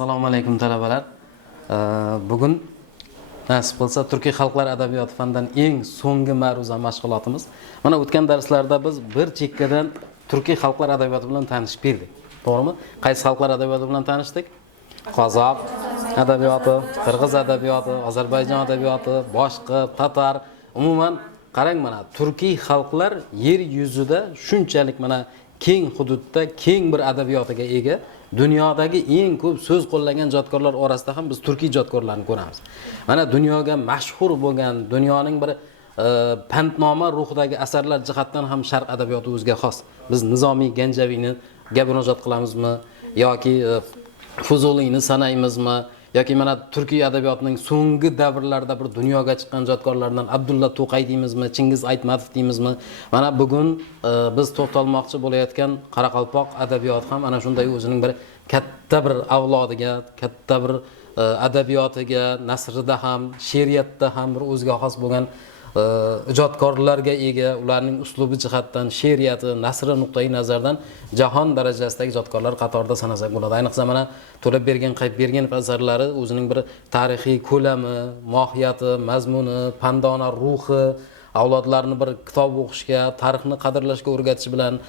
Assalomu alaykum talabalar. Bugun nasib qilsa Turkiy xalqlar adabiyoti fanidan eng so'nggi ma'ruza mashg'ulotimiz. Mana o'tgan darslarda biz bir chekkadan Turkiy xalqlar adabiyoti bilan tanishib berdik. To'g'rimi? Qaysi xalqlar adabiyoti bilan tanishdik? Qozoq adabiyoti, Qirg'iz adabiyoti, Ozarbayjon adabiyoti, boshqa tatar, umuman qarang mana Turkiy xalqlar yer yuzida shunchalik mana keng hududda keng bir adabiyotiga ega. Dunyodagi eng ko'p so'z qo'llagan ijodkorlar orasida ham biz turkiy ijodkorlarni ko'ramiz. Mana dunyoga mashhur bo'lgan, dunyoning bir pandnoma ruhidagi asarlar jihatdan ham sharq adabiyoti o'ziga xos. Biz Nizomiy Ganjaviyni murojaat qilamizmi yoki Fuzuliyni sanaymizmi yoki mana turkiy adabiyotining so'nggi davrlarda bir dunyoga chiqqan ijodkorlardan Abdulla To'qay deymizmi, Chingiz Aytmatov deymizmi? Mana bugun biz to'xtalmoqchi bo'layotgan Qoraqalpoq adabiyoti ham ana shunday o'zining bir katta bir avlodiga, katta bir adabiyotiga, nasrida ham, she'riyatda ham bir o'ziga xos bo'lgan ijodkorlarga ega, ularning uslubi jihatdan, she'riyati, nasri nuqtai nazardan jahon darajasidagi ijodkorlar qatorida sanasak bo'ladi. Ayniqsa mana To'labbergen Qaytbergenov asarlari o'zining bir tarixiy ko'lami, mohiyati, mazmuni, pandona ruhi, avlodlarni bir kitob o'qishga, tarixni qadrlashga o'rgatish bilan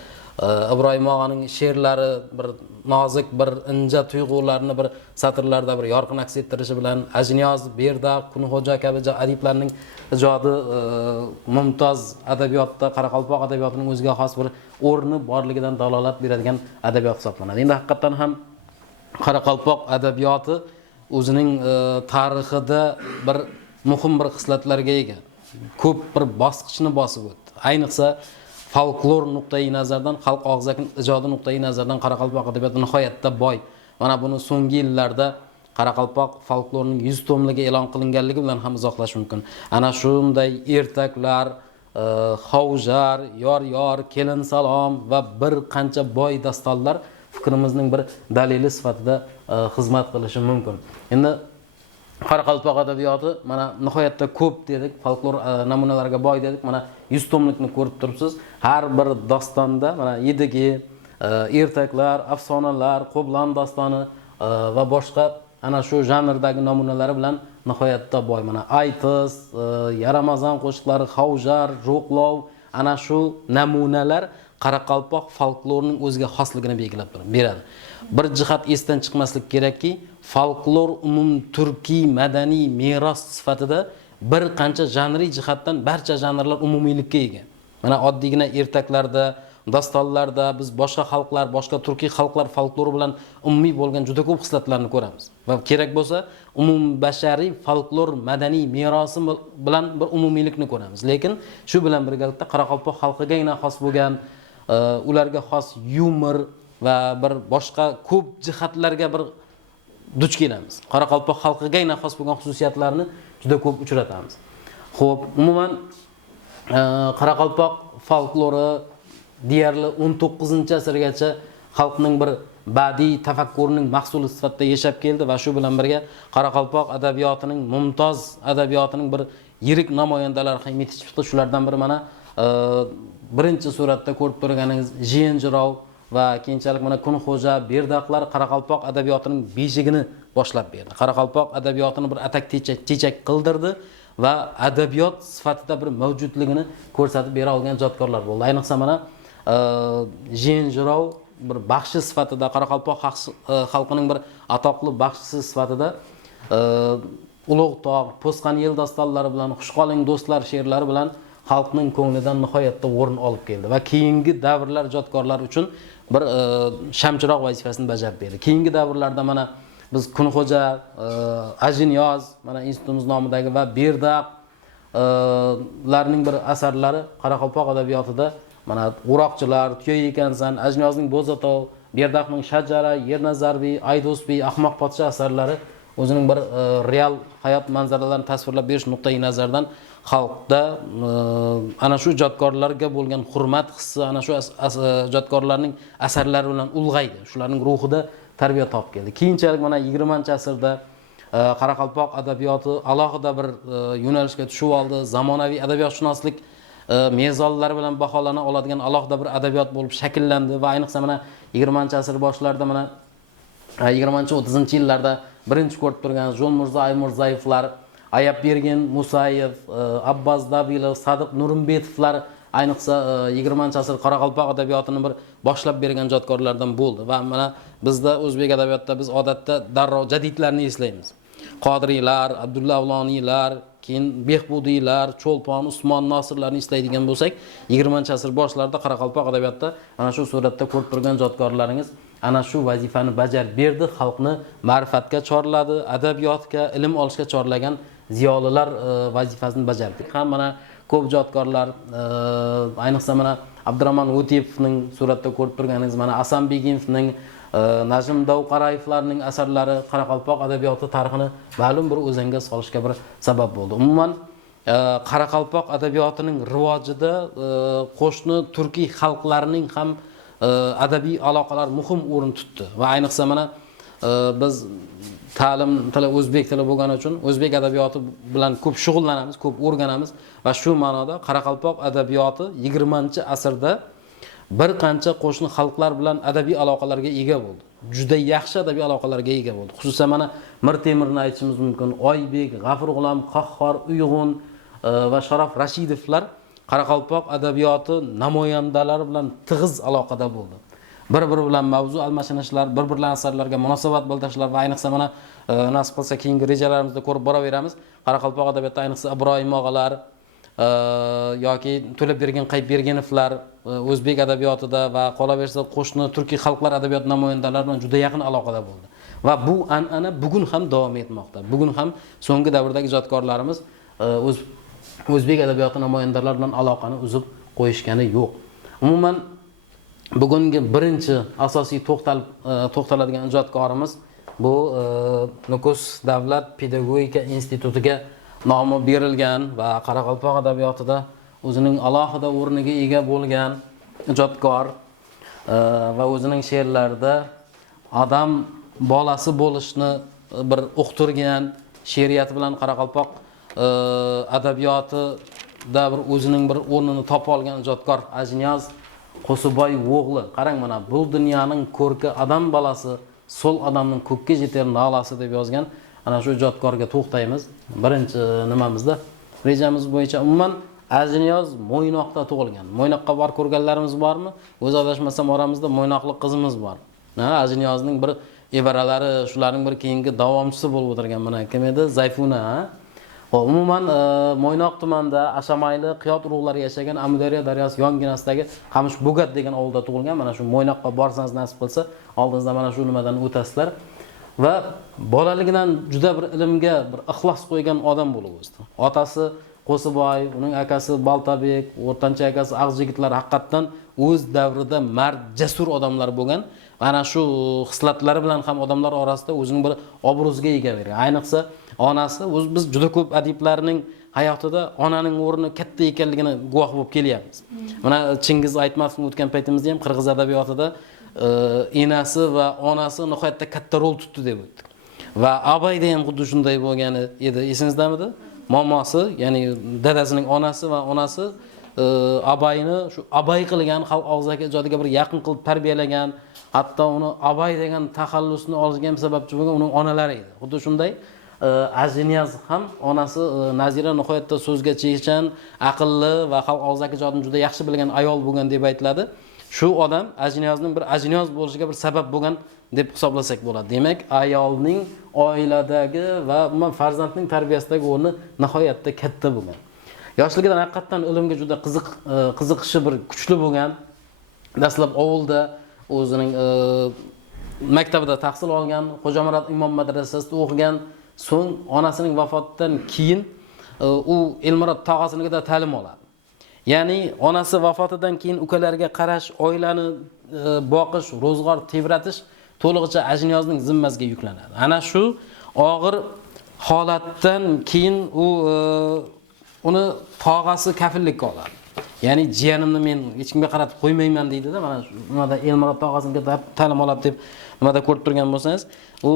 Ibrohim og'aning she'rlari bir nozik, bir inja tuyg'ularni bir satrlarda bir yorqin aks ettirishi bilan Ajniyoz, Berdaq, Kunxo'ja kabi adiblarning ijodi mumtoz adabiyotda Qoraqalpoq adabiyotining o'ziga xos bir o'rni borligidan dalolat beradigan adabiyot hisoblanadi. Endi haqiqatan ham Qoraqalpoq adabiyoti o'zining tarixida bir muhim bir xislatlarga ega. Ko'p bir bosqichni bosib o'tdi. Ayniqsa folklor nuqtai nazardan, xalq og'zaki ijodi nuqtai nazardan Qoraqalpoq adabiyoti nihoyatda boy. Mana buni so'nggi yillarda Qoraqalpoq folklorining 100 tomligi e'lon qilinganligi bilan ham izohlash mumkin. Ana shunday ertaklar, Xovjar, yor, kelin salom va bir qancha boy dastonlar fikrimizning bir dalili sifatida xizmat qilishi mumkin. Endi Qoraqalpoq adabiyoti mana nihoyatda ko'p dedik, folklor namunalariga boy dedik. Mana 100 tomlikni ko'rib turibsiz. Har bir dostonda mana yedigi, ertaklar, afsonalar, Qo'blan dostoni va boshqa ana shu janrdagi namunalari bilan nihoyatda boy. Mana aytish, Yaramazon qo'shiqlari, Xovjar, Jo'qlov, ana shu namunalar Qoraqalpoq folklorining o'ziga xosligini belgilab beradi. Bir jihat esdan chiqmaslik kerakki, folklor umum turkiy madaniy meros sifatida bir qancha janriy jihatdan barcha janrlar umumiylikka ega. Mana oddiygina ertaklarda, dastonlarda biz boshqa xalqlar, boshqa turkiy xalqlar folklori bilan umumiy bo'lgan juda ko'p xislatlarni ko'ramiz. Va kerak bo'lsa, umumbashariy folklor madaniy merosi bilan bir umumiylikni ko'ramiz. Lekin shu bilan birgalikda Qoraqalpoq xalqigagina xos bo'lgan, ularga xos yumor va bir boshqa ko'p jihatlarga bir duch kelamiz. Qoraqalpoq xalqigagina xos bo'lgan xususiyatlarni juda ko'p uchratamiz. Xo'p, umuman Qoraqalpoq folklori deyarli 19-asrgacha xalqning bir badiiy tafakkurining mahsuli sifatida yashab keldi va shu bilan birga Qoraqalpoq adabiyotining mumtoz adabiyotining bir yirik namoyandalari ham yetishib chiqdi. Shulardan biri mana birinchi suratda ko'rib turganingiz Jiyenjirov va keyinchalik mana Kunxo'ja, Berdaqlar Qoraqalpoq adabiyotining beshigini boshlab berdi. Qoraqalpoq adabiyotini bir atak chechak qildirdi va adabiyot sifatida bir mavjudligini ko'rsatib bera olgan ijodkorlar bo'ldi. Ayniqsa mana Jiyenjirov bir baxshi sifatida Qoraqalpoq xalqining bir atoqli baxshisi sifatida Ulug'tog', Po'sqan yil dostonlari bilan, Xushqoling do'stlar she'rlari bilan xalqning ko'nglidan nihoyatda o'rin olib keldi va keyingi davrlar ijodkorlari uchun bir shamchiroq vazifasini bajarib berdi. Keyingi davrlarda mana biz Kunxo'ja, Ajniyoz, mana institutimiz nomidagi va Berdaq larning bir asarlari Qoraqalpoq adabiyotida mana O'roqchilar, Tuya ekansan, Ajniyozning Bo'zatov, Berdaqning Shajara, Yernazarbiy, Aydosbiy, Ahmoq podsha asarlari o'zining bir real hayot manzaralarini tasvirlab berish nuqtai nazardan xalqda ana shu ijodkorlarga bo'lgan hurmat hissi, ana shu ijodkorlarning asarlari bilan ulg'aydi. Shularning ruhida tarbiya topib keldi. Keyinchalik mana 20-asrda Qoraqalpoq adabiyoti alohida bir yo'nalishga tushib oldi. Zamonaviy adabiyotshunoslik mezonlari bilan baholana oladigan alohida bir adabiyot bo'lib shakllandi va ayniqsa mana 20-asr boshlarida mana 20-30 yillarda birinchi ko'rib turgan Jo'lmurzo Aymurzaevlar, Ayapbergen Musayev, Abbos Dabilov, Sadiq Nurimbetovlar ayniqsa 20-asr Qoraqalpoq adabiyotining bir boshlab bergan ijodkorlardan bo'ldi va mana bizda o'zbek adabiyotida biz odatda darrov jadidlarni eslaymiz. Qodiriylar, Abdulla Avloniylar, keyin Behbudiylar, Cho'lpon, Usmon Nosirlarni eslaydigan bo'lsak, 20-asr boshlarida Qoraqalpoq adabiyotida ana shu suratda ko'rib turgan ijodkorlaringiz ana shu vazifani bajarib berdi, xalqni ma'rifatga chorladi, adabiyotga, ilm olishga chorlagan ziyolilar vazifasini bajardi. Ham mana ko'p ijodkorlar, ayniqsa mana Abdurahmon O'tiyevning suratda ko'rib turganingiz, mana Asanbegimovning, Najm Dovqarayevlarning asarlari Qoraqalpoq adabiyoti tarixini ma'lum bir o'zanga solishga bir sabab bo'ldi. Umuman Qoraqalpoq adabiyotining rivojida qo'shni turkiy xalqlarning ham adabiy aloqalar muhim o'rin tutdi va ayniqsa mana biz ta'lim tili o'zbek tili bo'lgani uchun o'zbek adabiyoti bilan ko'p shug'ullanamiz, ko'p o'rganamiz va shu ma'noda Qoraqalpoq adabiyoti 20-asrda bir qancha qo'shni xalqlar bilan adabiy aloqalarga ega bo'ldi. Juda yaxshi adabiy aloqalarga ega bo'ldi. Xususan mana Mir Temirni aytishimiz mumkin. Oybek, G'afurg'ulom, Qahhor, Uyg'un va Sharof Rashidovlar Qoraqalpoq adabiyoti namoyandalari bilan tig'iz aloqada bo'ldi. Bir-biri bilan mavzu almashinishlar, bir-birlarining asarlarga munosabat bildirishlar va ayniqsa mana nasib qilsa keyingi rejalarimizda ko'rib boraveramiz. Qoraqalpoq adabiyotida ayniqsa Ibrohim og'alar yoki To'labbergen Qaybergenovlar o'zbek adabiyotida va qolaversa qo'shni turkiy xalqlar adabiyot namoyandalari bilan juda yaqin aloqada bo'ldi. Va bu an'ana bugun ham davom etmoqda. Bugun ham so'nggi davrdagi ijodkorlarimiz o'zbek adabiyoti namoyandalari bilan aloqani uzib qo'yishgani yo'q. Umuman bugungi birinchi asosiy to'xtaladigan ijodkorimiz bu Nukus davlat pedagogika institutiga nomi berilgan va Qoraqalpoq adabiyotida o'zining alohida o'rniga ega bo'lgan ijodkor va o'zining she'rlarida odam bolasi bo'lishni bir uqtirgan she'riyati bilan Qoraqalpoq adabiyotida bir o'zining bir o'rnini topib olgan ijodkor Ajniyoz Qo'siboy o'g'li. Qarang mana bu dunyoning ko'rki odam bolasi, so'l odamning ko'kka yetar nolasi deb yozgan ana shu ijodkorga to'xtaymiz. Birinchi nimamizda rejamiz bo'yicha umuman Ajniyoz Mo'ynoqda tug'ilgan. Mo'ynoqqa borib ko'rganlarimiz bormi? O'z adashmasam oramizda Mo'ynoqlik qizimiz bor. Ajniyozning bir evaralari, shularning bir keyingi davomchisi bo'lib o'tirgan mana kim edi? Zayfuna. Umuman Mo'ynoq tumanida Ashamayli qiyot urug'lari yashagan Amudaryo daryosi yonginasidagi Qamish Bo'gat degan ovulda tug'ilgan. Mana shu Mo'ynoqqa borsangiz nasib qilsa, oldingizda mana shu nimadan o'tasizlar. Va bolaligidan juda bir ilmga bir ixlos qo'ygan odam bo'lib o'sdi. Otasi Qo'siboy, uning akasi Baltabek, o'rtancha akasi Ag'jigitlar haqiqatan o'z davrida mard, jasur odamlar bo'lgan. Mana shu xislatlari bilan ham odamlar orasida o'zining bir obro'siga ega bergan. Ayniqsa onasi, biz juda ko'p adiblarning hayotida onaning o'rni katta ekanligini guvoh bo'lib kelyapmiz. Mana Chingiz Aytmatovning o'tgan paytimizda ham qirg'iz adabiyotida enasi va onasi nihoyatda katta rol tutdi deb o'tdik. Va Abayda ham xuddi shunday bo'lgan edi. Esingizdamidi? Momosi, ya'ni dadasining onasi va onasi Abayni shu Abay qilgan, xalq og'zaki ijodiga bir yaqin qilib tarbiyalagan, hatto uni Abay degan taxallusni olishga sababchi bo'lgan uning onalari edi. Xuddi shunday Ajniyoz ham onasi Nazira nihoyatda so'zga chechan, aqlli va xalq og'zaki ijodini juda yaxshi bilgan ayol bo'lgan deb aytiladi. Shu odam Ajniyozning bir Ajniyoz bo'lishiga bir sabab bo'lgan deb hisoblasak bo'ladi. Demak, ayolning oiladagi va umuman farzandning tarbiyasidagi o'rni nihoyatda katta bo'lgan. Yoshligidan haqiqatan ilmga juda qiziqishi bir kuchli bo'lgan. Dastlab ovulda o'zining maktabida tahsil olgan, Xo'jamurod imom madrasasida o'qigan, so'ng onasining vafotidan keyin u Elmurod tog'asinikida ta'lim oladi. Ya'ni onasi vafotidan keyin ukalariga qarash, oilani boqish, ro'zg'or tebratish to'lig'icha Ajniyozning zimmasiga yuklanadi. Ana shu og'ir holatdan keyin u uni tog'asi kafillikka oladi. Ya'ni jiyanimni men hech kimga qaratib qo'ymayman deydi-da, mana shu nimada Elmurod tog'asiga ta'lim oladi deb nimada ko'rib turgan bo'lsangiz, u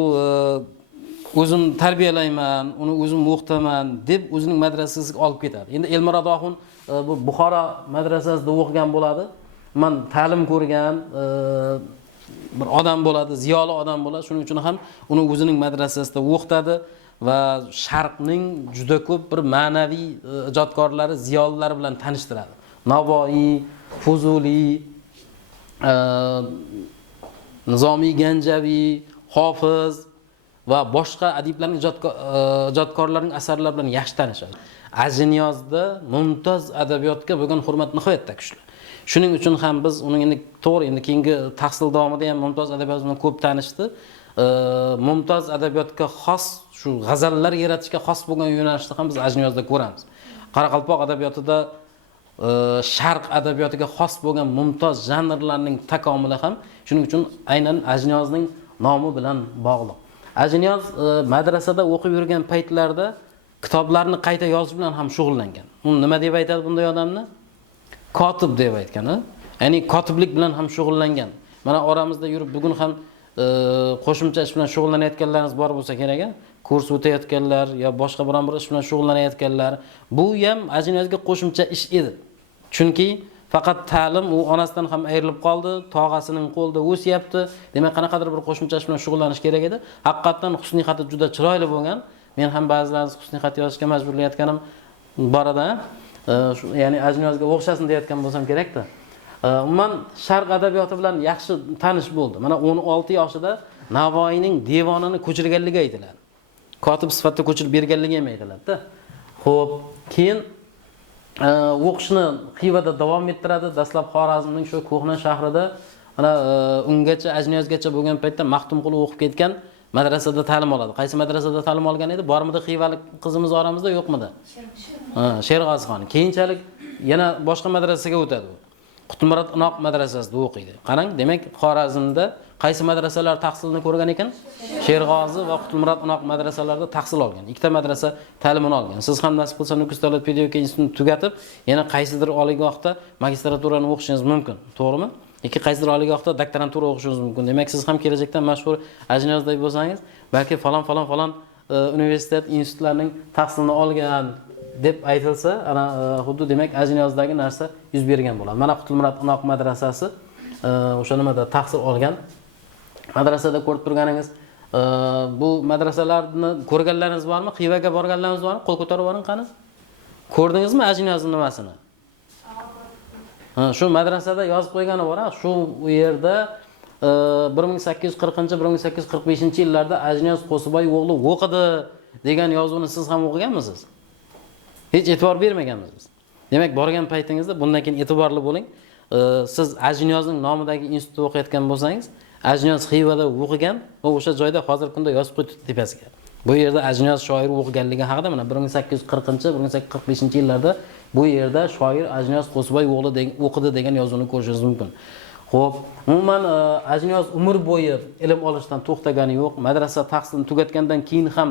o'zim tarbiyalayman, uni o'zim o'qitaman deb o'zining madrasasiga olib ketadi. Endi Elmurod oxun bu Buxoro madrasasida o'qigan bo'ladi. Men ta'lim ko'rgan, bir odam bo'ladi, ziyoli odam bo'ladi. Shuning uchun ham uni o'zining madrasasida o'qitadi va Sharqning juda ko'p bir ma'naviy ijodkorlari, ziyolilari bilan tanishtiradi. Navoiy, Fuzuli, Nizomiy Ganjaviy, Hofiz va boshqa adiblarning ijodkorlarning asarlari bilan yaxshi tanishadi. Ajniyozda mumtoz adabiyotga bo'lgan hurmat nihoyatda kuchli. Shuning uchun ham biz uning endi to'g'ri, endi keyingi tahsil davomida ham mumtoz adabiyot bilan ko'p tanishdi. Mumtoz adabiyotga xos, shu g'azallar yaratishga xos bo'lgan yo'nalishni ham biz Ajniyozda ko'ramiz. Qoraqalpoq adabiyotida Sharq adabiyotiga xos bo'lgan mumtoz janrlarning takomili ham shuning uchun aynan Ajniyozning nomi bilan bog'liq. Ajniyoz madrasada o'qib yurgan paytlarda kitoblarni qayta yozish bilan ham shug'ullangan. Uni nima deb aytadi bunday odamni? Kotib deb aytgan, ya'ni kotiblik bilan ham shug'ullangan. Mana oramizda yurib bugun ham qo'shimcha ish bilan shug'ullanayotganlarimiz bor bo'lsa kerak, kurs o'tayotganlar yo boshqa biron bir ish bilan shug'ullanayotganlar, bu ham Ajniyozga qo'shimcha ish edi. Chunki faqat ta'lim, u onasidan ham ayrilib qoldi, tog'asining qo'lida o'syapti. Demak, qanaqadir bir qo'shimcha ish bilan shug'ullanish kerak edi. Haqiqatan husniy xati juda chiroyli bo'lgan. Men ham ba'zilaringizni husniy xat yozishga majburlayotganim bor edi. Ya'ni Ajniyozga o'xshasin deyotgan bo'lsam kerak-da. Umuman Sharq adabiyoti bilan yaxshi tanish bo'ldi. Mana 16 yoshida Navoiyning devonini ko'chirganligi aytiladi. Kotib sifatida ko'chirib berganligi ham aytiladi-da. Xo'p, keyin o'qishni Xivada davom ettiradi. Dastlab Xorazmning shu ko'hna shahrida, mana ungacha Ajniyozgacha bo'lgan paytda Maxtumqul o'qib ketgan madrasada ta'lim oladi. Qaysi madrasada ta'lim olgan edi? Bormidi xivalik qizimiz oramizda, yo'qmidi? Sherg'ozixon. Keyinchalik yana boshqa madrasaga o'tadi. Qutmurod Inoq madrasasida o'qiydi. Qarang, demak Xorazmda qaysi madrasalar tahsilni ko'rgan ekan? Sherg'ozi va Qutmurod Inoq madrasalarida tahsil olgan. Ikkita madrasa ta'limini olgan. Siz ham nasib qilsa Nukus davlat pedagogika institutini tugatib, yana qaysidir oliygohda magistraturani o'qishingiz mumkin. To'g'rimi? Yoki qaysidir oliygohda doktorantura o'qishingiz mumkin. Demak, siz ham kelajakda mashhur Ajniyozday bo'lsangiz, balki falon universitet, institutlarning tahsilini olgan deb aytilsa, ana xuddi demak Ajniyozdagi narsa yuz bergan bo'ladi. Mana Qutmurod Inoq madrasasi o'sha nimada tahsil olgan. Madrasada ko'rib turganingiz, bu madrasalarni ko'rganlaringiz bormi? Xivaga borganlaringiz bormi? Qo'l ko'tarib boring qani. Ko'rdingizmi Ajniyozning nimasini? Shu madrasada yozib qo'ygani bor, shu yerda 1840-1845-yillarda Ajniyoz Qo'siboy o'g'li o'qidi degan yozuvni siz ham o'qiganmisiz? Hech e'tibor bermaganmisiz? Demak, borgan paytingizda bundan keyin e'tiborli bo'ling. Siz Ajniyozning nomidagi institutda o'qiyotgan bo'lsangiz, Ajniyoz Xivada o'qigan va o'sha joyda hozirgi kunda yozib qo'ydi tepasiga. Bu yerda Ajniyoz shoiri o'qiganligi haqida mana 1840-1845-yillarda bu yerda shoir Ajniyoz Qo'siboy o'g'li o'qidi degan yozuvni ko'rishingiz mumkin. Xo'p, umuman Ajniyoz umr bo'yi ilm olishdan to'xtagani yo'q. Madrasa tahsilini tugatgandan keyin ham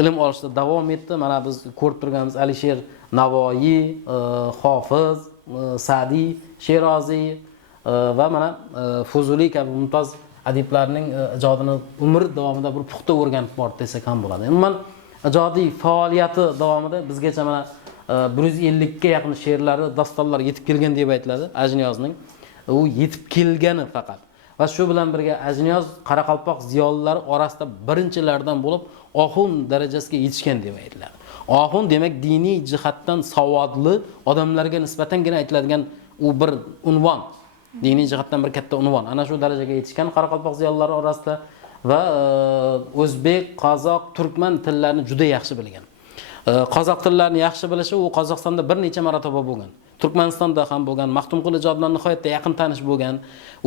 ilm olishda davom etdi. Mana biz ko'rib turganimiz Alisher Navoiy, Hofiz, Sa'diy, Sheroziy va mana Fuzuli kabi mumtoz adiblarning ijodini umr davomida bir puxta o'rganib bordi desak ham bo'ladi. Umuman ijodiy faoliyati davomida bizgacha mana 150 ga yaqin she'rlari, dostonlar yetib kelgan deb aytiladi Ajniyozning. U yetib kelgani faqat. Va shu bilan birga Ajniyoz Qoraqalpoq ziyolilari orasida birinchilardan bo'lib oxun darajasiga yetishgan deb aytiladi. Oxun demak diniy jihatdan savodli odamlarga nisbatangina aytiladigan u bir unvon. Diniy jihatdan bir katta unvon. Ana shu darajaga yetishgan Qoraqalpoq ziyolilari orasida va o'zbek, qozoq, turkman tillarini juda yaxshi bilgan. Qozoq tillarini yaxshi bilishi u Qozog'istonda bir necha marotaba bo'lgan. Turkmanistonda ham bo'lgan, Maxtumqul ijod bilan nihoyatda yaqin tanish bo'lgan.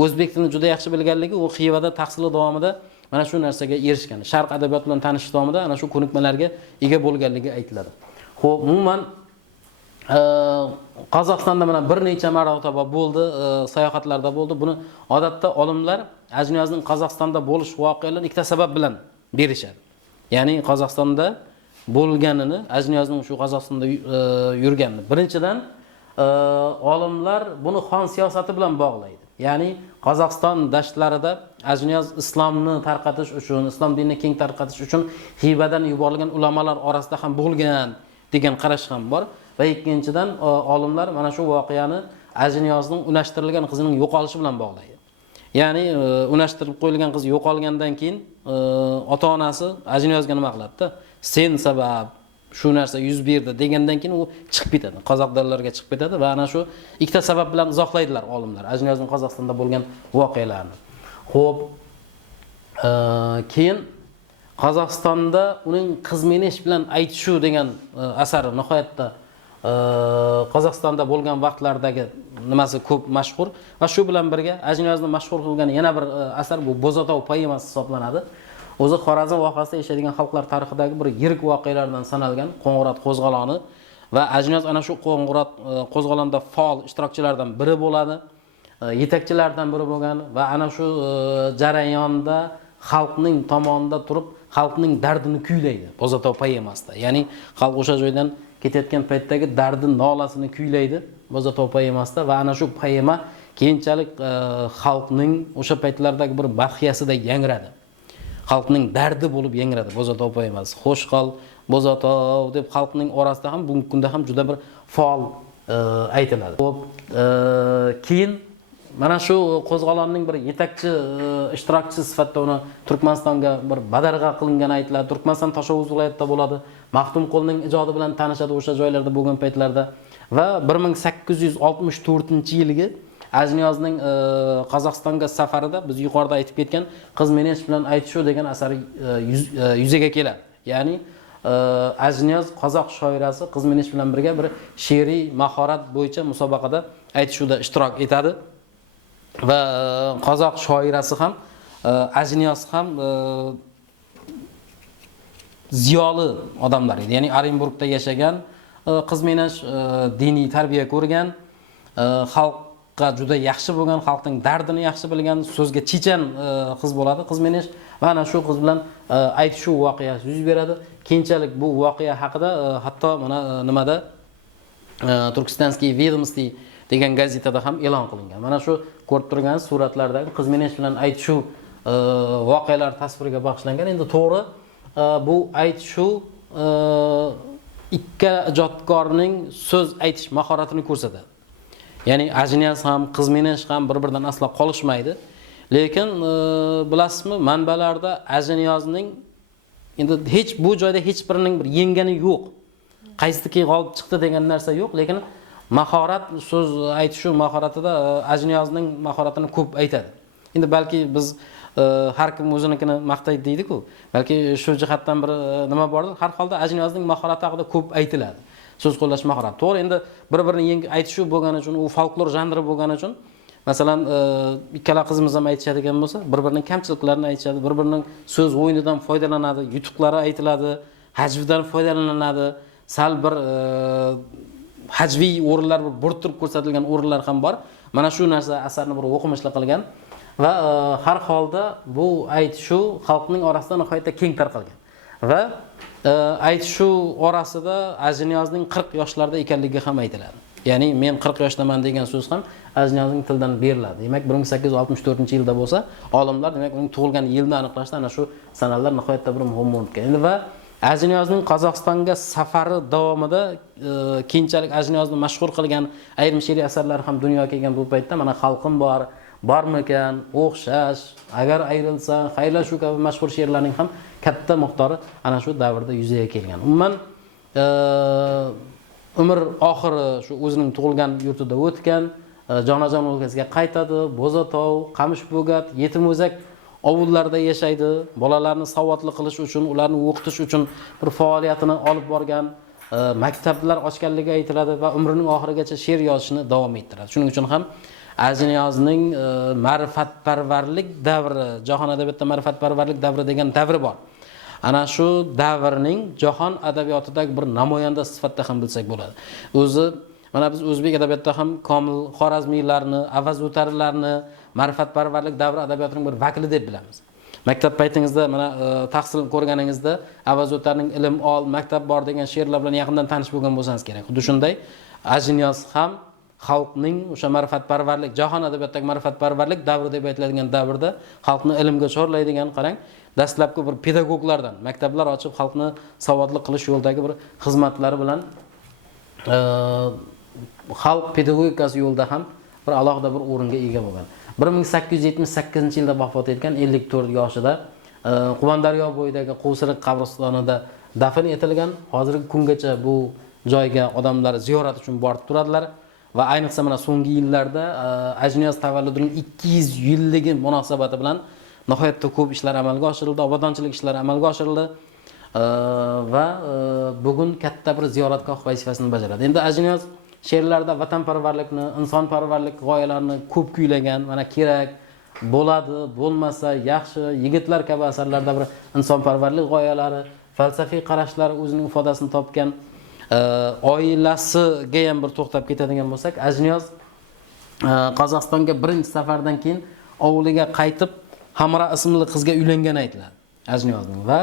O'zbek tilini juda yaxshi bilganligi u Xivada tahsili davomida mana shu narsaga erishgan. Sharq adabiyoti bilan tanishish davomida ana shu ko'nikmalarga ega bo'lganligi aytiladi. Xo'p, umuman Qozog'istonda mana bir necha marotaba bo'ldi, sayohatlarda bo'ldi. Buni odatda olimlar Ajniyozning Qozog'istonda bo'lish voqealarini ikkita sabab bilan berishadi. Ya'ni Qozog'istonda bo'lganini, Ajniyozning shu Qozog'istonda yurganini. Birinchidan olimlar buni xon siyosati bilan bog'laydi. Ya'ni Qozog'iston dashtlarida Ajniyoz islomni tarqatish uchun, islom dinini keng tarqatish uchun Xivadan yuborilgan ulamolar orasida ham bo'lgan degan qarash ham bor. Va ikkinchidan olimlar mana shu voqeani Ajniyozning unashtirilgan qizining yo'qolishi bilan bog'laydi. Ya'ni unashtirib qo'yilgan qiz yo'qolgandan keyin ota-onasi Ajiniyozga nima qiladi-da? Sen sabab shu narsa yuz berdi degandan keyin u chiqib ketadi. Qozoq dallariga chiqib ketadi va ana shu ikkita sabab bilan izohlaydilar olimlar Ajiniyozning Qozog'istonda bo'lgan voqealarni. Xo'p, keyin Qozog'istonda uning qizmenish bilan aytishuv degan asari nihoyatda Qozog'istonda bo'lgan vaqtlardagi nimasi ko'p mashhur va shu bilan birga Ajiniyozni mashhur qilgan yana bir asar bu Bo'zatov poemasi hisoblanadi. O'zi Xorazm vohasida yashaydigan xalqlar tarixidagi bir yirik voqealardan sanalgan Qo'ng'irot qo'zg'oloni va Ajiniyoz ana shu Qo'ng'irot qo'zg'olonida faol ishtirokchilardan biri bo'ladi, yetakchilardan biri bo'lgan va ana shu jarayonda xalqning tomonida turib, xalqning dardini kuylaydi Bo'zatov poemasida. Ya'ni xalq o'sha joydan ketayotgan paytdagi dardi nolasini kuylaydi Bo'zatov poemasida va ana shu poema keyinchalik xalqning o'sha paytlardagi bir madhiyasida yangradi. Xalqning dardi bo'lib yangradi Bo'zatov poemasi. Xo'sh qol Bo'zatov deb xalqning orasida ham bugungi kunda ham juda bir faol aytiladi. Xo'p, keyin mana shu qo'zg'olonning bir yetakchi ishtirokchisi sifatida uni Turkmanistonga bir badarg'a qilingani aytiladi. Turkmaniston Toshovuz viloyatida bo'ladi. Maxtumqulning ijodi bilan tanishadi o'sha joylarda bo'lgan paytlarda va 1864-yilgi Ajiniyozning Qozog'istonga safarida biz yuqorida aytib ketgan Qizmenish bilan aytishuv degan asari yuzaga keladi. Ya'ni Ajiniyoz qozoq shoirasi Qizmenish bilan birga bir she'riy mahorat bo'yicha musobaqada aytishuvda ishtirok etadi. Va qozoq shoirasi ham Ajiniyoz ham ziyoli odamlar edi. Ya'ni Orenburgda yashagan, Qizmenish diniy tarbiya ko'rgan, xalqqa juda yaxshi bo'lgan, xalqning dardini yaxshi bilgan, so'zga chechan qiz bo'ladi Qizmenish va ana shu qiz bilan aytishuv voqeasi yuz beradi. Keyinchalik bu voqea haqida hatto mana nimada Turkistonskiy Vedomosti degan gazetada ham e'lon qilingan. Mana shu ko'rib turgan suratlardagi Qizmenish bilan aytishuv voqealar tasviriga bag'ishlangan. Endi to'g'ri bu aytishuv ikki ijodkorning so'z aytish mahoratini ko'rsatadi. Ya'ni Ajiniyoz ham, Qizmenish ham bir-biridan aslo qolishmaydi. Lekin bilasizmi, manbalarda Ajiniyozning endi hech bu joyda hech birining bir yengani yo'q. Qaysidiki g'olib chiqdi degan narsa yo'q, lekin mahorat, so'z aytishuv mahoratida Ajiniyozning mahoratini ko'p aytadi. Endi balki biz har kim o'zinikini maqtaydi deydi-ku. Balki shu jihatdan bir nima bordir? Har holda Ajiniyozning mahorati haqida ko'p aytiladi. So'z qo'llash mahorati. To'g'ri, endi bir-birini yengib aytishuv bo'lgani uchun, u folklor janri bo'lgani uchun, masalan, ikkala qizimiz ham aytishadigan bo'lsa, bir-birining kamchiliklarini aytishadi, bir-birining so'z o'yinidan foydalanadi, yutuqlari aytiladi, hajvidan foydalanadi, sal bir hajviy o'rinlar, bir bo'rttirib ko'rsatilgan o'rinlar ham bor. Mana shu narsa asarni bir o'qimishli qilgan va har holda bu aytishuv xalqning orasida nihoyatda keng tarqalgan. Va aytishuv orasida Ajiniyozning 40 yoshlarda ekanligi ham aytiladi. Ya'ni men 40 yoshdaman degan so'z ham Ajiniyozning tilidan beriladi. Demak 1864-yilda bo'lsa, olimlar demak uning tug'ilgan yilini aniqlashda ana shu sanallar nihoyatda bir muhim bo'lib ketgan. Va Ajiniyozning Qozog'istonga safari davomida keyinchalik Ajiniyozni mashhur qilgan ayrim she'riy asarlar ham dunyoga kelgan bu paytda mana xalqim bor, bormikan, o'xshash, agar ayrilsang, xayrlashuv kabi mashhur she'rlarning ham katta miqdori ana shu davrda yuzaga kelgan. Umuman umr oxiri shu o'zining tug'ilgan yurtida o'tgan, Jonajon o'lkasiga qaytadi, Bo'zatov, Qamishbo'gat, Yetimo'zak ovullarda yashaydi, bolalarni savodli qilish uchun, ularni o'qitish uchun bir faoliyatini olib borgan, maktablar ochganligi aytiladi va umrining oxirigacha she'r yozishni davom ettiradi. Shuning uchun ham Ajiniyozning ma'rifatparvarlik davri, jahon adabiyotida ma'rifatparvarlik davri degan davri bor. Ana shu davrning jahon adabiyotidagi bir namoyanda sifatida ham bilsak bo'ladi. O'zi mana biz o'zbek adabiyotida ham Komil Xorazmiylarni, Avaz o'tarilarni ma'rifatparvarlik davri adabiyotining bir vakili deb bilamiz. Maktab paytingizda mana tahsil ko'rganingizda Avaz o'tarning ilm ol, maktab bor degan she'rlar bilan yaqindan tanish bo'lgan bo'lsangiz kerak. Xuddi shunday Ajiniyoz ham xalqning o'sha ma'rifatparvarlik, jahon adabiyotidagi ma'rifatparvarlik davri deb aytiladigan davrda xalqni ilmga chorlaydigan, qarang, dastlabki bir pedagoglardan maktablar ochib xalqni savodli qilish yo'lidagi bir xizmatlari bilan xalq pedagogikasi yo'lida ham bir alohida bir o'ringa ega bo'lgan. 1878-yilda vafot etgan, 54 yoshida Quvondaryo bo'yidagi Quvsiriq qabristonida dafn etilgan. Hozirgi kungacha bu joyga odamlar ziyorat uchun borib turadilar va ayniqsa mana so'nggi yillarda Ajniyoz tavalludining 200 yilligi munosabati bilan nihoyatda ko'p ishlar amalga oshirildi, obodonchilik ishlari amalga oshirildi va bugun katta bir ziyoratgoh vazifasini bajaradi. Endi Ajniyoz she'rlarida vatanparvarlikni, insonparvarlik g'oyalarini ko'p kuylagan. Mana kerak, bo'ladi, bo'lmasa, yaxshi, yigitlar kabi asarlarda bir insonparvarlik g'oyalari, falsafiy qarashlari o'zining ifodasini topgan. Oilasiga ham bir to'xtab ketadigan bo'lsak, Ajniyoz Qozog'istonga birinchi safardan keyin ovliga qaytib, Hamra ismli qizga uylangan aytiladi Ajniyozning va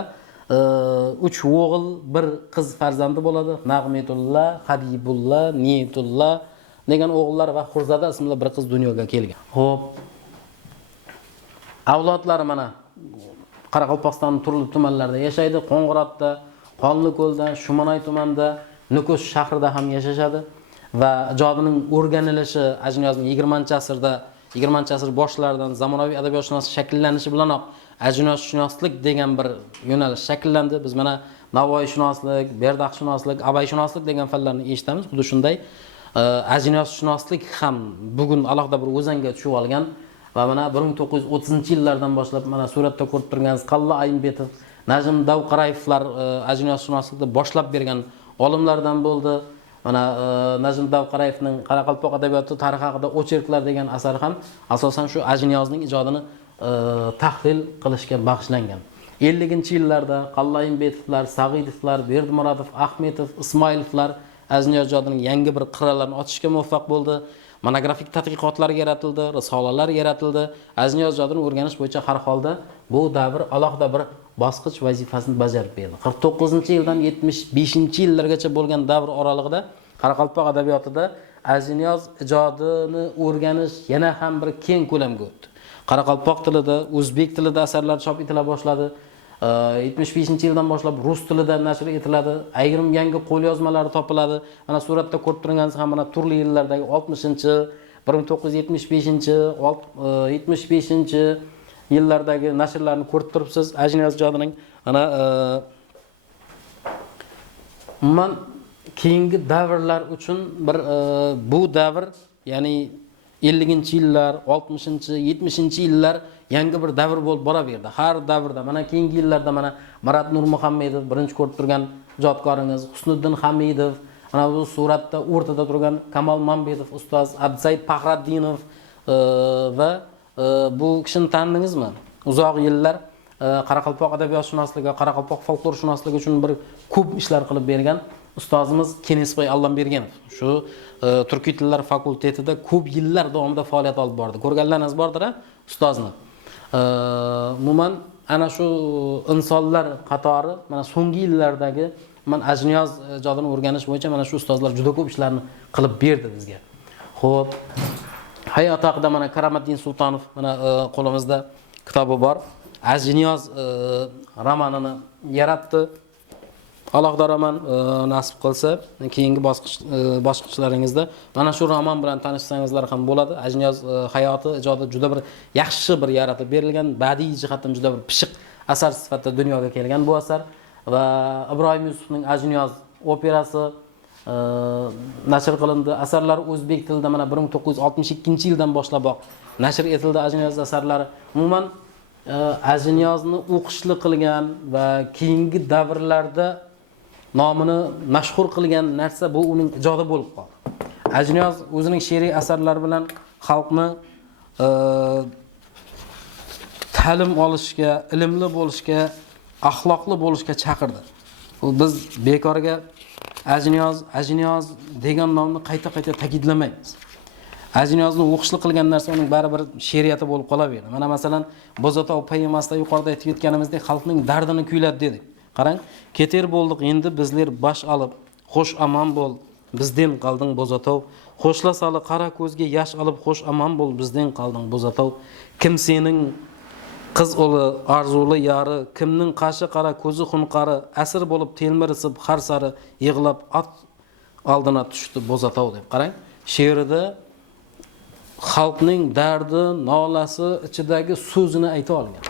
3 o'g'il, bir qiz farzandi bo'ladi. Nag'metulla, Habibulla, Niyatulla degan o'g'illar va Xurzada ismli bir qiz dunyoga kelgan. Xo'p. Avlodlari mana Qoraqalpog'istonning turli tumanlarida yashaydi. Qo'ng'irotda, Qonliko'lda, Shumanay tumanida, Nukus shahrida ham yashashadi va ijodining o'rganilishi Ajniyozning 20-asr boshlaridan zamonaviy adabiyotshunoslik shakllanishi bilanoq Ajniyozshunoslik degan bir yo'nalish shakllandi. Biz mana Navoiyshunoslik, Berdaxshunoslik, Abayshunoslik degan fanlarni eshitamiz. Xuddi shunday Ajniyozshunoslik ham bugun alohida bir o'zanga tushib olgan va mana 1930-yillardan boshlab mana suratda ko'rib turganingiz Qalla Aymbetov, Najm Davqarayevlar Ajniyozshunoslikni boshlab bergan olimlardan bo'ldi. Mana Najm Davqarayevning Qoraqalpoq adabiyoti tarixi haqida Ocherklar degan asari ham asosan shu Ajniyozning ijodini tahlil qilishga bag'ishlangan. 50-yillarda Qalla Aybetovlar, Sag'idovlar, Berdimurodov, Ahmetov, Ismoilovlar Ajniyoz ijodining yangi bir qirralarini ochishga muvaffaq bo'ldi. Monografik tadqiqotlar yaratildi, risolalar yaratildi. Ajniyoz ijodini o'rganish bo'yicha har holda bu davr alohida bir bosqich vazifasini bajarib berdi. 49-yildan 75-yillargacha bo'lgan davr oralig'ida Qoraqalpoq adabiyotida Ajniyoz ijodini o'rganish yana ham bir keng ko'lamga o'tdi. Qoraqalpoq tilida, o'zbek tilida asarlar chop etila boshladi. 75-yildan boshlab rus tilida nashr etiladi. Ayrim yangi qo'lyozmalar topiladi. Mana suratda ko'rib turganingiz ham mana turli yillardagi 60-chi, 1975-chi, 75-chi yillardagi nashrlarni ko'rib turibsiz. Ajniyoz ijodining ana umuman keyingi davrlar uchun bir bu davr, ya'ni 50-yillar, 60-chi, 70-yillar yangi bir davr bo'lib boraverdi. Har davrda mana keyingi yillarda mana Marat Nurmuhammedov, birinchi ko'rib turgan ijodkoringiz, Husniddin Hamidov, mana bu suratda o'rtada turgan Kamol Mambetov, ustoz Abdusaid Faxraddinov va bu kishini tanidingizmi? Uzoq yillar Qoraqalpoq adabiyotshunosligi va Qoraqalpoq folklorshunosligi uchun bir ko'p ishlar qilib bergan ustozimiz Kenesboy Allambergenov. Shu turkiy tillar fakultetida ko'p yillar davomida faoliyat olib bordi. Ko'rganlaringiz bordir, ustozni. Umuman ana shu insonlar qatori mana so'nggi yillardagi men Ajniyoz ijodini o'rganish bo'yicha mana shu ustozlar juda ko'p ishlarni qilib berdi bizga. Xo'p, hayot haqida mana Karomaddin Sultonov mana qo'limizda kitobi bor. Ajniyoz romanini yaratdi. Alohida roman nasib qilsa, keyingi bosqichlaringizda mana shu roman bilan tanishsangizlar ham bo'ladi. Ajniyoz hayoti, ijodi juda bir yaxshi bir yaratib berilgan, badiiy jihatdan juda bir pishiq asar sifatida dunyoga kelgan bu asar va Ibrohim Yusufning Ajniyoz operasi nashr qilindi. Asarlar o'zbek tilida mana 1962-yildan boshlaboq nashr etildi Ajniyoz asarlari. Umuman Ajniyozni o'qishli qilgan va keyingi davrlarda nomini mashhur qilgan narsa bu uning ijodi bo'lib qoldi. Ajniyoz o'zining she'riy asarlari bilan xalqni ta'lim olishga, ilmli bo'lishga, axloqli bo'lishga chaqirdi. Biz bekorga Ajniyoz degan nomni qayta-qayta ta'kidlamaymiz. Ajniyozni o'qishli qilgan narsa uning baribir she'riyati bo'lib qolaverdi. Mana masalan, Bozotov poemasida yuqorida aytib o'tganimizdek xalqning dardini kuyladi dedik. Qarang, keter bo'ldik endi bizlar bosh olib, xo'sh amon bo'l, bizdan qolding Bozotov. Xo'shlasali qara ko'zga yosh olib, xo'sh amon bo'l, bizdan qolding Bozotov. Kim sening qiz o'li, arzuli yori, kimning qashi qara ko'zi xunqari, asir bo'lib telmirisib har sari yig'lab ot oldina tushdi Bozotov deb. Qarang, she'rida xalqning dardi, nolasi ichidagi so'zini ayta olgan.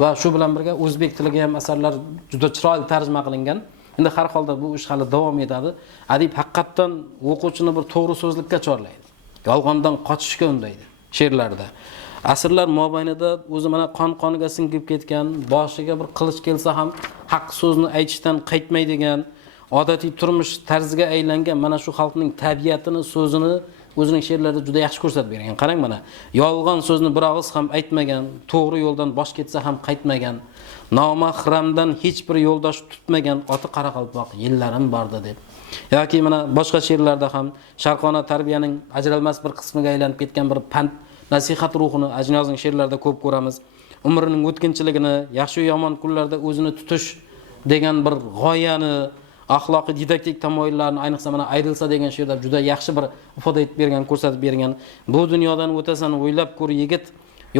Va shu bilan birga o'zbek tiliga ham asarlar juda chiroyli tarjima qilingan. Endi har holda bu ish hali davom etadi. Adib haqiqatan o'quvchini bir to'g'ri so'zlikka chorlaydi. Yolg'ondan qochishga undaydi she'rlarda. Asrlar mobaynida o'zi mana qon-qoniga singib ketgan, boshiga bir qilich kelsa ham haq so'zni aytishdan qaytmaydigan, odatiy turmush tarziga aylangan mana shu xalqning tabiatini, so'zini o'zining she'rlarida juda yaxshi ko'rsatib bergan. Qarang mana, yolg'on so'zni bir og'iz ham aytmagan, to'g'ri yo'ldan bosh ketsa ham qaytmagan, nomahramdan hech bir yo'ldosh tutmagan oti Qoraqalpoq yillarim bordi deb. Yoki mana boshqa she'rlarda ham sharqona tarbiyaning ajralmas bir qismiga aylanib ketgan bir pand nasihat ruhini Ajniyozning she'rlarida ko'p ko'ramiz. Umrining o'tkinchiligini, yaxshi yomon kunlarda o'zini tutish degan bir g'oyani, axloqiy didaktik tamoyillarni ayniqsa mana ayrilsa degan she'rda juda yaxshi bir ifoda etib bergan, ko'rsatib bergan. Bu dunyodan o'tasan o'ylab ko'r yigit,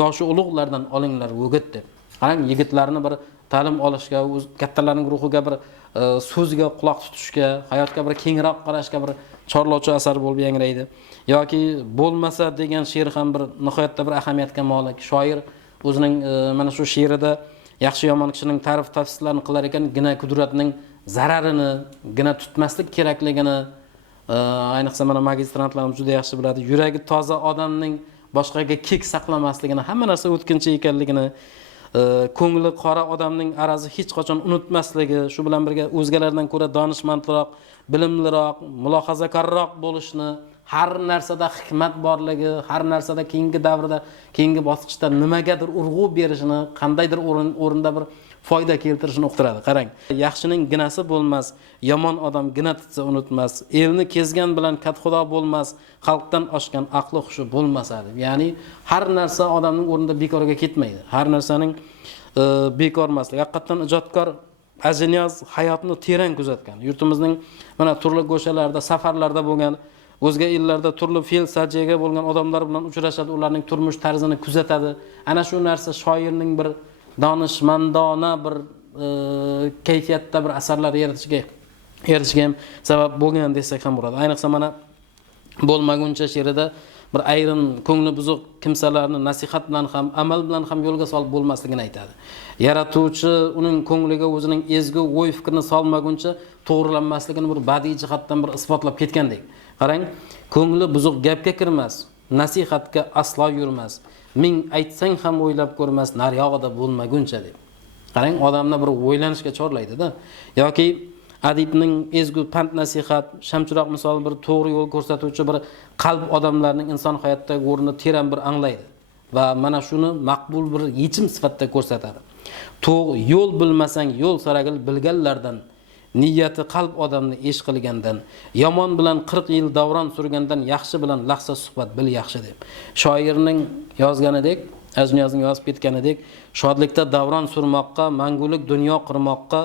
yoshi ulug'lardan olinglar o'git deb. Qarang, yigitlarni bir ta'lim olishga, kattalarning ruhiga bir so'ziga quloq tutishga, hayotga bir kengroq qarashga bir chorlovchi asar bo'lib yangraydi. Yoki bo'lmasa degan she'r ham bir nihoyatda bir ahamiyatga molik. Shoir o'zining mana shu she'rida yaxshi yomon kishining ta'rif tavsiflarini qilar ekan, gina qudratning zararini, gina tutmaslik kerakligini, ayniqsa mana magistrantlarimiz juda yaxshi biladi. Yuragi toza odamning boshqaga kek saqlamasligini, hamma narsa o'tkinchi ekanligini, ko'ngli qora odamning arazi hech qachon unutmasligi, shu bilan birga o'zgalardan ko'ra donishmandroq, bilimliroq, mulohazakorroq bo'lishni, har narsada hikmat borligi, har narsada keyingi davrda, keyingi bosqichda nimagadir urg'u berishini, qandaydir o'rinda bir foyda keltirishini uqtiradi. Qarang, yaxshining ginasi bo'lmas, yomon odam gina tutsa unutmas, elni kezgan bilan katxudo bo'lmas, xalqdan oshgan aqli hushi bo'lmas deb. Ya'ni har narsa odamning o'rnida bekorga ketmaydi. Har narsaning bekor emaslik. Haqiqatan ijodkor Ajniyoz hayotni teran kuzatgan. Yurtimizning mana turli go'shalarda, safarlarda bo'lgan, o'zga ellarda turli fe'l sajjaga bo'lgan odamlar bilan uchrashadi, ularning turmush tarzini kuzatadi. Ana shu narsa shoirning bir donishmandona bir kayfiyatda bir asarlar yaratishga ham sabab bo'lgan desak ham bo'ladi. Ayniqsa mana bo'lmaguncha she'rida bir ayrim ko'ngli buzuq kimsalarni nasihat bilan ham, amal bilan ham yo'lga solib bo'lmasligini aytadi. Yaratuvchi uning ko'ngliga o'zining ezgu o'y fikrini solmaguncha to'g'rilanmasligini bir badiiy jihatdan bir isbotlab ketgandek. Qarang, ko'ngli buzuq gapga kirmas, nasihatga aslo yurmas. Ming aytsang ham o'ylab ko'rmas, naryog'ida bo'lmaguncha deb. Qarang, odamni bir o'ylanishga chorlaydi-da. Yoki adibning ezgu pand nasihat, shamchiroq misol bir to'g'ri yo'l ko'rsatuvchi bir qalb odamlarning inson hayotidagi o'rnini teran bir anglaydi va mana shuni maqbul bir yechim sifatida ko'rsatadi. Yo'l bilmasang yo'l so'ragil bilganlardan, niyati qalb odamni ish qilgandan, yomon bilan 40 yil davron surgandan yaxshi bilan lahza suhbat bil yaxshi deb. Shoirning yozganidek, Ajniyozning yozib ketganidek, shodlikda davron surmoqqa, mangulik dunyo qurmoqqa,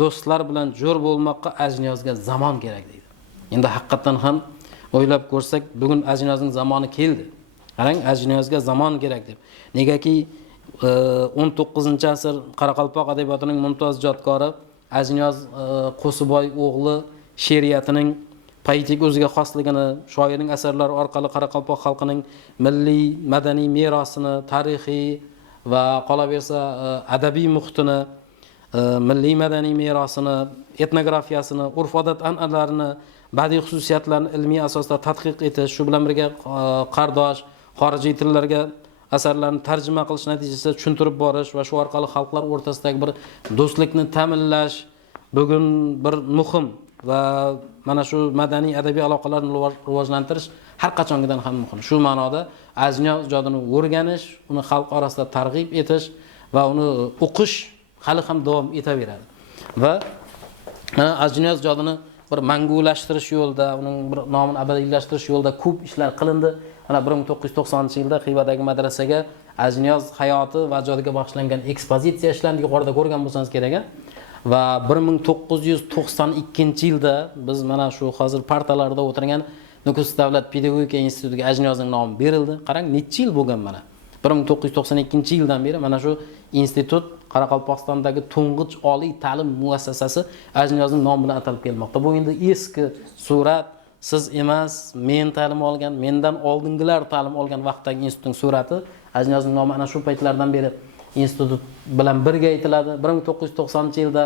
do'stlar bilan jo'r bo'lmoqqa Ajniyozga zamon kerak deydi. Endi haqiqatan ham o'ylab ko'rsak, bugun Ajniyozning zamoni keldi. Qarang, Ajniyozga zamon kerak deb. Negaki 19-asr Qoraqalpoq adabiyotining mumtoz ijodkori Ajniyoz Qo'siboy o'g'li she'riyatining poetik o'ziga xosligini, shoirning asarlari orqali Qoraqalpoq xalqining milliy, madaniy merosini, tarixiy va qolaversa adabiy muhitini, milliy madaniy merosini, etnografiyasini, urf-odat an'analarini, badiiy xususiyatlarini ilmiy asosda tadqiq etish, shu bilan birga qardosh, xorijiy tillarga asarlarni tarjima qilish natijasida tushuntirib borish va shu orqali xalqlar o'rtasidagi bir do'stlikni ta'minlash bugun bir muhim va mana shu madaniy adabiy aloqalarni rivojlantirish har qachongidan ham muhim. Shu ma'noda Ajniyoz ijodini o'rganish, uni xalq orasida targ'ib etish va uni o'qish hali ham davom etaveradi. Va mana Ajniyoz ijodini bir mangulashtirish yo'lida, uning bir nomini abadiylashtirish yo'lida ko'p ishlar qilindi. Mana 1990-yilda Xivadagi madrasaga Ajniyoz hayoti va ijodiga bag'ishlangan ekspozitsiya ishlarini yuqorida ko'rgan bo'lsangiz kerak. Va 1992-yilda biz mana shu hozir partalarda o'tirgan Nukus davlat pedagogika institutiga Ajniyozning nomi berildi. Qarang, necha yil bo'lgan mana. 1992-yildan beri mana shu institut Qoraqalpog'istondagi to'ng'ich oliy ta'lim muassasasi Ajniyozning nomi bilan atalib kelmoqda. Bu endi eski surat siz emas, men ta'lim olgan, mendan oldingilar ta'lim olgan vaqtdagi institutning surati. Ajniyozning nomi ana shu paytlardan beri institut bilan birga aytiladi. 1990-yilda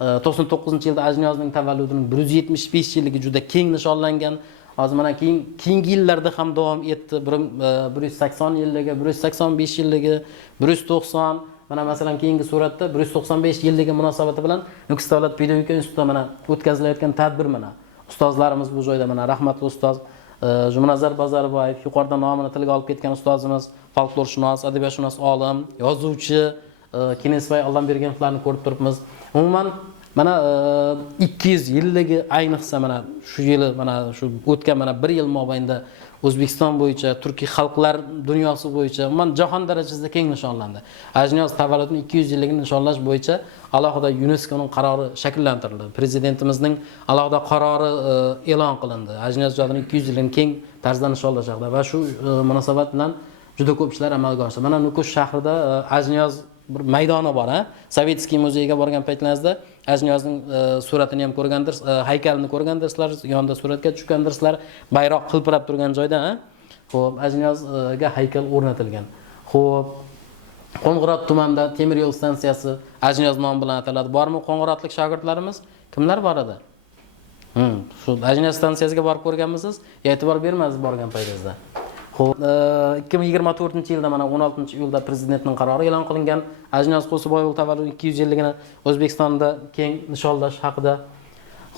99-yilda Ajniyozning tavalludining 175 yilligi juda keng nishonlangan. Hozir mana keyingi yillarda ham davom etdi. 180 yilligi, 185 yilligi, 190. Mana masalan keyingi suratda 195 yilligi munosabati bilan Nukus davlat pedagogika institutida mana o'tkazilayotgan tadbir mana. Ustozlarimiz bu joyda mana rahmatli ustoz Jumanazar Bazarboyev, yuqorida nomini tilga olib ketgan ustozimiz, folklorshunos, adabiyotshunos, olim, yozuvchi Kenesbay Allambergenovlarni ko'rib turibmiz. Umuman mana 200 yilligi ayniqsa mana shu yili mana shu o'tgan mana 1 yil mobaynida O'zbekiston bo'yicha, turkiy xalqlar dunyosi bo'yicha, umuman jahon darajasida keng nishonlandi. Ajniyoz tavalludining 200 yilligini nishonlash bo'yicha alohida UNESCOning qarori shakllantirildi. Prezidentimizning alohida qarori e'lon qilindi. Ajniyoz ijodining 200 yilini keng tarzda nishonlash haqida va shu munosabat bilan juda ko'p ishlar amalga oshdi. Mana Nukus shahrida Ajniyoz bir maydoni bor, Sovetskiy muzeyiga borgan paytlaringizda Ajniyozning suratini ham ko'rgandirsiz, haykalini ko'rgandirsizlar, yonida suratga tushgandirsizlar, bayroq qilpirab turgan joyda, xo'p, Ajniyozga haykal o'rnatilgan. Xo'p, Qo'ng'irot tumanida temir yo'l stansiyasi Ajniyoz nomi bilan ataladi. Bormi Qo'ng'irotlik shogirdlarimiz? Kimlar bor edi? Shu Ajniyoz stansiyasiga borib ko'rganmisiz? E'tibor bermadingiz borgan paytingizda. Xo'p, 2024-yilda mana 16-iyulda prezidentning qarori e'lon qilingan. Ajniyoz Qo'siboyev tavallud 200 yilligini O'zbekistonda keng nishonlash haqida.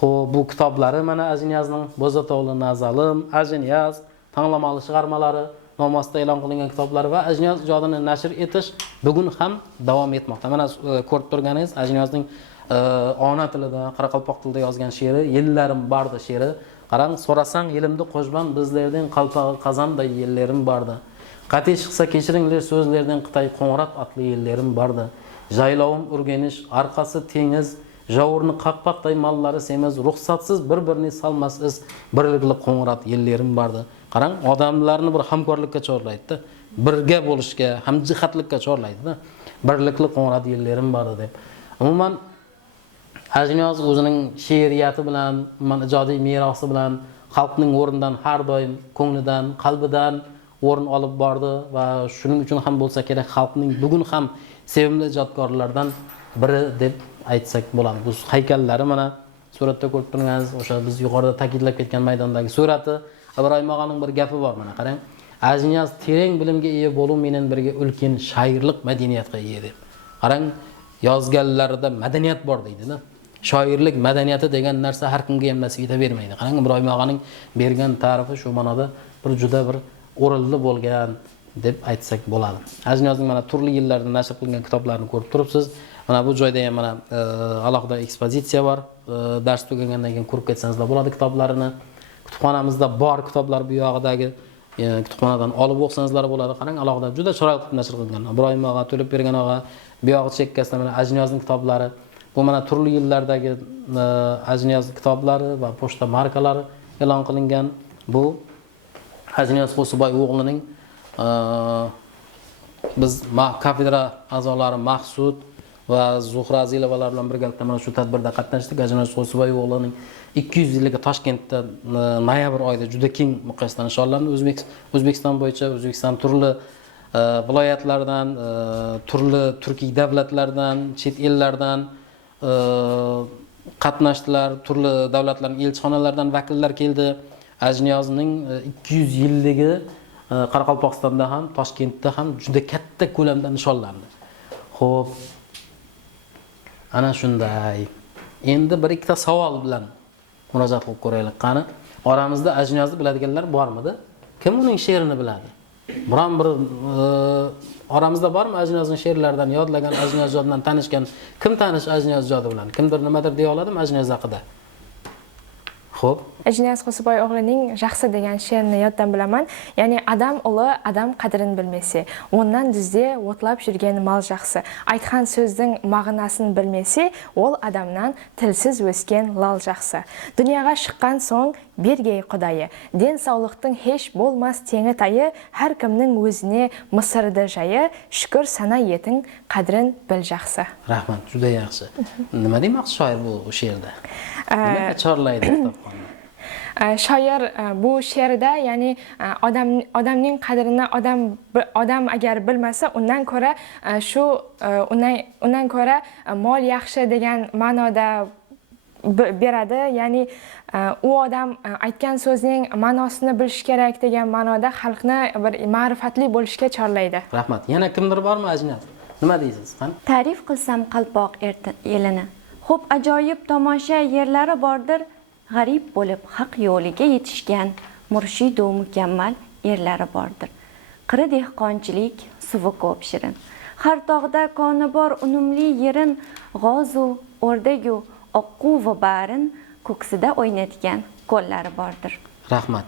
Xo'p, bu kitoblari mana Ajniyozning Bo'zatovli Nazalim, Ajniyoz tanglamali shigarmalari nomi ostida e'lon qilingan kitoblari va Ajniyoz ijodini nashr etish bugun ham davom etmoqda. Mana ko'rib turganingiz Ajniyozning ona tilida, qoraqalpoq tilida yozgan she'ri, Yellarim bardi she'ri. Qarang, so'rasang yelimni qo'shban bizlardan qalpog'i qazanday yellarim bordi. Qatish qilsa kechiringlar so'zlardan Xitoy Qo'ng'irot atli yellarim bordi. Jaylovim urganish, arqasi tengiz, javurni qaqpaqday mallari semiz, ruxsatsiz bir-birini salmas iz, birlikli Qo'ng'irot yellarim bordi. Qarang, odamlarni bir hamkorlikka chorlaydi-da, birga bo'lishga, hamjihatlikka chorlaydi-da. Birlikli Qo'ng'irot yellarim bordi deb. Umuman Ajniyoz o'zining she'riyati bilan, ijodiy merosi bilan xalqning o'rnidan har doim ko'nglidan, qalbidan o'rin olib bordi va shuning uchun ham bo'lsa kerak xalqning bugun ham sevimli ijodkorlardan biri deb aytsak bo'ladi. Bu haykallari mana suratda ko'rib turganingiz, o'sha biz yuqorida ta'kidlab ketgan maydondagi surati. Ibrohim og'aning bir gapi bor mana, qarang. Ajniyoz tereng bilimga ega bo'lib, menen birga ulkan shoirlik madaniyatga ega deb. Qarang, yozganlarida madaniyat bor deydi-da. Shoirlik madaniyati degan narsa har kimga ham nasib etavermaydi. Qarang, Ibrohim og'aning bergan ta'rifi shu ma'noda bir juda bir o'rinli bo'lgan deb aytsak bo'ladi. Ajniyozning mana turli yillarda nashr qilingan kitoblarini ko'rib turibsiz. Mana bu joyda ham mana alohida ekspozitsiya bor. Dars tugagandan keyin ko'rib ketsanizlar bo'ladi kitoblarini. Kutubxonamizda bor kitoblar bu yog'idagi kutubxonadan olib o'qsanizlar bo'ladi. Qarang, alohida juda chiroyli qilib nashr qilingan. Ibrohim og'a, To'lib bergan og'a, bu yog'i chekkasida mana Ajniyozning kitoblari. Bu mana turli yillardagi Ajniyoz kitoblari va pochta markalari e'lon qilingan. Bu Ajniyoz Qo'siboyev o'g'lining biz kafedra a'zolari Maqsud va Zuhra Azilovalar bilan birgalikda mana shu tadbirda qatnashdik. Ajniyoz Qo'siboyev o'g'lining 200 yilligi Toshkentda noyabr oyida juda keng miqyosda nishonlandi. O'zbekiston bo'yicha O'zbekiston turli viloyatlardan, turli turkiy davlatlardan, chet ellardan qatnashdilar, turli davlatlarning elchixonalaridan vakillar keldi. Ajniyozning 200 yilligi Qoraqalpog'istonda ham, Toshkentda ham juda katta ko'lamda nishonlandi. Xo'p, ana shunday. Endi bir ikkita savol bilan murojaat qilib ko'raylik. Qani, oramizda Ajniyozni biladiganlar bormidi? Kim uning she'rini biladi? Biron bir oramizda bormi Ajniyozning she'rlaridan yodlagan, Ajniyoz ijodidan tanishgan? Kim tanish Ajniyoz ijodi bilan? Kimdir nimadir deya oladimi Ajniyoz haqida? Xo'p. Ajniyoz Qo'siboyev o'g'lining Jaxsi degan she'rini yoddan bilaman. Ya'ni adam uli adam qadrini bilmesi, ondan dizde o'tlab yurgan mal jaxsi. Aytgan so'zning ma'nosini bilmesi, ol adamdan tilsiz o'sgan lal jaxsi. Dunyoga chiqqan so'ng bergey Xudoyi, den sog'liqning hech bo'lmas tengi tayi, har kimning o'zini Misrda jayi, shukr sana yeting qadrin bil jaxsi. Rahmat, juda yaxshi. Nima demoqchi shoir bu she'rda? Nima chorlaydi kitobxonni? shoir bu she'rida ya'ni odamning qadrini odam agar bilmasa undan ko'ra undan ko'ra mol yaxshi degan ma'noda beradi, ya'ni u odam aytgan so'zning ma'nosini bilish kerak degan ma'noda xalqni bir ma'rifatli bo'lishga chorlaydi. Rahmat. Yana kimdir bormi Ajnat? Nima deysiz? Qani? Ta'rif qilsam qalpoq elini. Xo'p, ajoyib tomosha yerlari bordir, g'arib bo'lib haq yo'liga yetishgan murshidu mukammal yerlari bordir. Qiri dehqonchilik, suvi ko'p shirin. Har tog'da koni bor unumli yerin, g'ozu, o'rdagu, oqqu va barin ko'ksida o'ynatgan qo'llari bordir. Rahmat.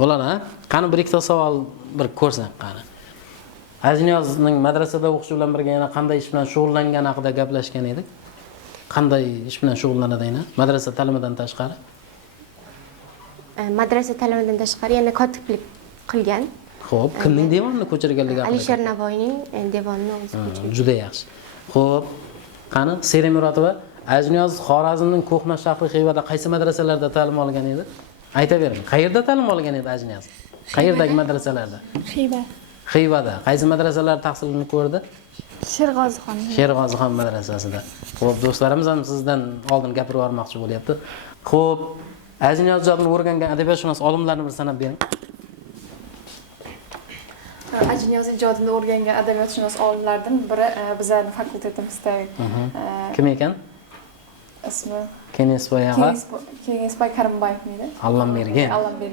Bo'ladi, ha? Qani bir ikkita savol bir ko'rsak qani. Ajniyozning madrasada o'qishi bilan birga yana qanday ish bilan shug'ullangani haqida gaplashgan edik. Qanday ish bilan shug'ullanadi yana? Madrasa ta'limidan tashqari? Madrasa ta'limidan tashqari yana kotiblik qilgan. Xo'p, kimning devonini ko'chirganligi haqida? Alisher Navoiyning devonini o'zi ko'chirgan. Juda yaxshi. Xo'p, qani Seri Murodova Ajniyoz Xorazmning ko'hna shahri Xivada qaysi madrasalarda ta'lim olgan edi? Aytavering. Qayerda ta'lim olgan edi Ajniyoz? Qayerdagi madrasalarda? Xivada. Qaysi madrasalar tahsilini ko'rdi? Sherg'ozixon madrasasida. Xo'p, do'stlarimiz ham sizdan oldin gapirib yubormoqchi bo'lyapti. Xo'p, Ajniyoz ijodini o'rgangan adabiyotshunos olimlarni bir sanab bering. Ajniyoz ijodini o'rgangan adabiyotshunos olimlardan biri bizning fakultetimizda. Kim ekan? Ismi Kenesboy Kenesboy Karimbayev edi. Allambergen.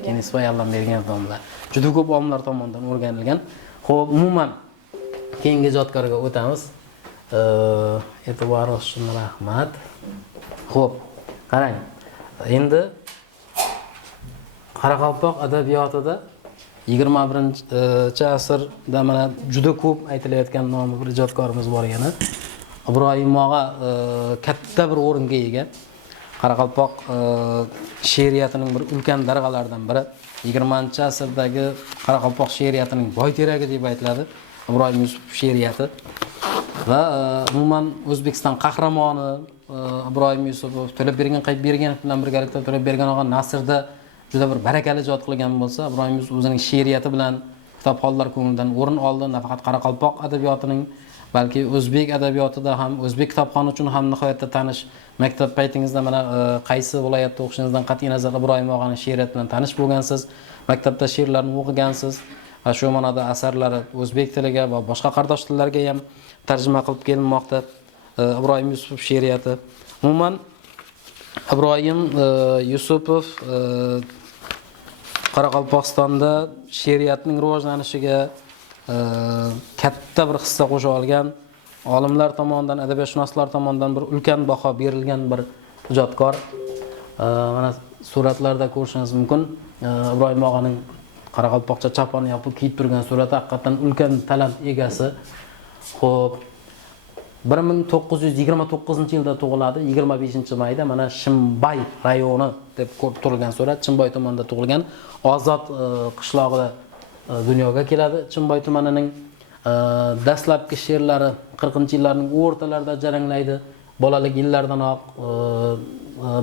Kenesboy Allambergen domlar. Juda ko'p olimlar tomonidan o'rganilgan. Xo'p, umuman keyingi ijodkorga o'tamiz. E'tiboringiz uchun rahmat. Xo'p, qarang. Endi Qoraqalpoq adabiyotida 21-asrda mana juda ko'p aytilayotgan nomi bir ijodkorimiz bor yana. Ibrohim og'a katta bir o'ringa ega. Qoraqalpoq she'riyatining bir ulkan darg'alaridan biri. 20-asrdagi Qoraqalpoq she'riyatining boy teragi deb aytiladi. Ibrohim Yusupov she'riyati va umuman O'zbekiston qahramoni Ibrohim Yusupov, To'labbergan Qaytberganov bilan birgalikda To'labbergan og'a Nasrda juda bir barakali ijod qilgan bo'lsa, Ibrohim Yusupov o'zining she'riyati bilan kitobxonlar ko'nglidan o'rin oldi. Nafaqat Qoraqalpoq adabiyotining, balki o'zbek adabiyotida ham, o'zbek kitobxoni uchun ham nihoyatda tanish. Maktab paytingizda mana qaysi viloyatda o'qishingizdan qat'iy nazar Ibrohim og'aning she'riyati bilan tanish bo'lgansiz, maktabda she'rlarni o'qigansiz va shu ma'noda asarlari o'zbek tiliga va boshqa qardosh tillarga ham tarjima qilib kelinmoqda. Ibrohim Yusupov she'riyati. Umuman Ibrohim Yusupov Qoraqalpog'istonda she'riyatning rivojlanishiga katta bir hissa qo'sha olgan, olimlar tomonidan, adabiyotshunoslar tomonidan bir ulkan baho berilgan bir ijodkor. Mana suratlarda ko'rishingiz mumkin. Ibrohim og'aning Qoraqalpoqcha chapon yopib kiyib turgan surati haqiqatan ulkan talant egasi. Xo'p, 1929-yilda tug'iladi, 25-mayda mana Shimbay rayoni deb tug'ilgan surat, Chimboy tumanida tug'ilgan, Ozod qishlog'ida dunyoga keladi. Chimboy tumanining dastlabki she'rlari 40-yillarning o'rtalarida jaranglaydi. Bolalik yillardanoq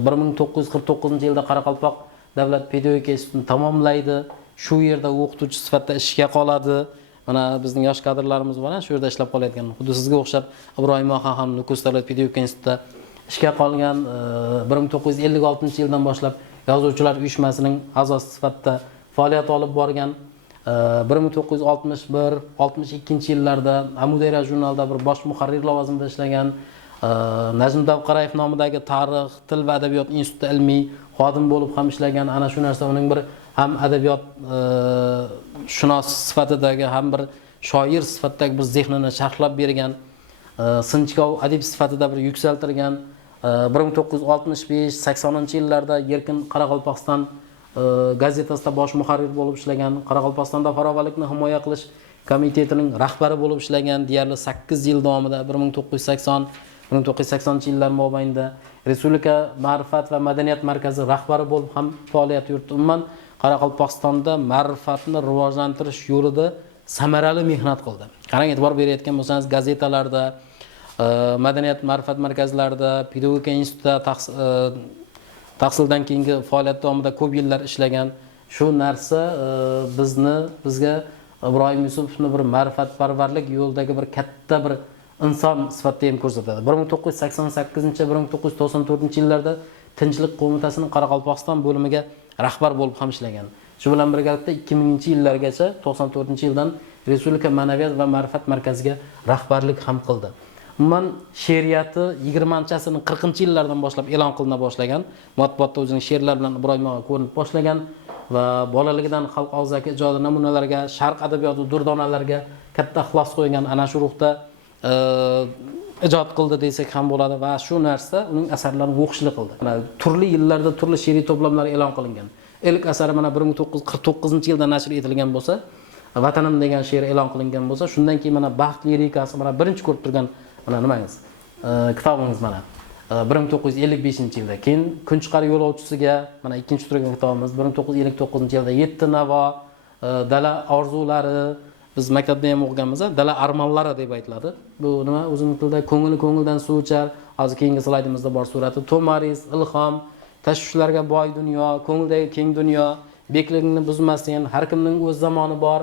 1949-yilda Qoraqalpoq davlat pedagogika institutini tamomlaydi. Shu yerda o'qituvchi sifatida ishga qoladi. Mana bizning yosh kadrlarimiz bor, shu yerda ishlab qolayotgan. Xuddi sizga o'xshab Ibrohim og'a ham Nukus davlat pedagogika institutida ishga qolgan. 1956-yildan boshlab Yozuvchilar uyushmasining a'zosi sifatida faoliyat olib borgan. 1961-62-yillarda Amudayra jurnalida bir bosh muharrir lavozimida ishlagan. Najm Davqarayev nomidagi Tarix, Til va adabiyot instituti ilmiy xodim bo'lib ham ishlagan. Ana shu narsa uning bir ham adabiyot shunos sifatidagi, ham bir shoir sifatidagi bir zehnini sharhlab bergan. Sinchkov adib sifatida bir yuksaltirgan. 1965-80-yillarda Erkin Qoraqalpog'iston gazetasida bosh muharrir bo'lib ishlagan. Qoraqalpog'istonda farovonlikni himoya qilish komitetining rahbari bo'lib ishlagan. Deyarli 8 yil davomida 1980-yillar mobaynida Respublika ma'rifat va madaniyat markazi rahbari bo'lib ham faoliyat yuritdi. Umuman Qoraqalpog'istonda ma'rifatni rivojlantirish yo'lida samarali mehnat qildi. Qarang, e'tibor berayotgan bo'lsangiz, gazetalarda, madaniyat ma'rifat markazlarida, pedagogika institutida tahsildan keyingi faoliyat davomida ko'p yillar ishlagan. Shu narsa bizga Ibrohim Yusufovni bir ma'rifatparvarlik yo'lidagi bir katta bir inson sifatida ham ko'rsatadi. 1988-1994-yillarda Tinchlik qo'mitasining Qoraqalpog'iston bo'limiga rahbar bo'lib ham ishlagan. Shu bilan birgalikda 2000-yillargacha 94-yildan Respublika ma'naviyat va ma'rifat markaziga rahbarlik ham qildi. Umuman she'riyati 20-asrning 40-yillardan boshlab e'lon qilina boshlagan. Matbuotda o'zining she'rlari bilan Ibrohim og'a ko'rinib boshlagan va bolaligidan xalq og'zaki ijodi namunalariga, sharq adabiyoti durdonalariga katta ixlos qo'ygan, ana shu ruhda ijod qildi desak ham bo'ladi va shu narsa uning asarlarini o'qishli qildi. Turli yillarda turli she'riy to'plamlar e'lon qilingan. Ilk asari mana 1949-yilda nashr etilgan bo'lsa, Vatanim degan she'r e'lon qilingan bo'lsa, shundan keyin mana Baxt lirikasi mana birinchi ko'rib turgan mana nimangiz? Kitobingiz mana 1955-yilda, keyin Kun chiqar yo'lovchisiga mana ikkinchi turgan kitobimiz 1959-yilda Yetti navo, Dala orzulari, biz maktabda ham o'qiganmiz, Dala armonlari deb aytiladi. Bu nima? O'zining tilida ko'ngildan suv ichar. Hozir keyingi slaydimizda bor surati. Tomaris, ilhom, tashvishlarga boy dunyo, ko'ngildagi keng dunyo, bekligingni buzmasin, har kimning o'z zamoni bor.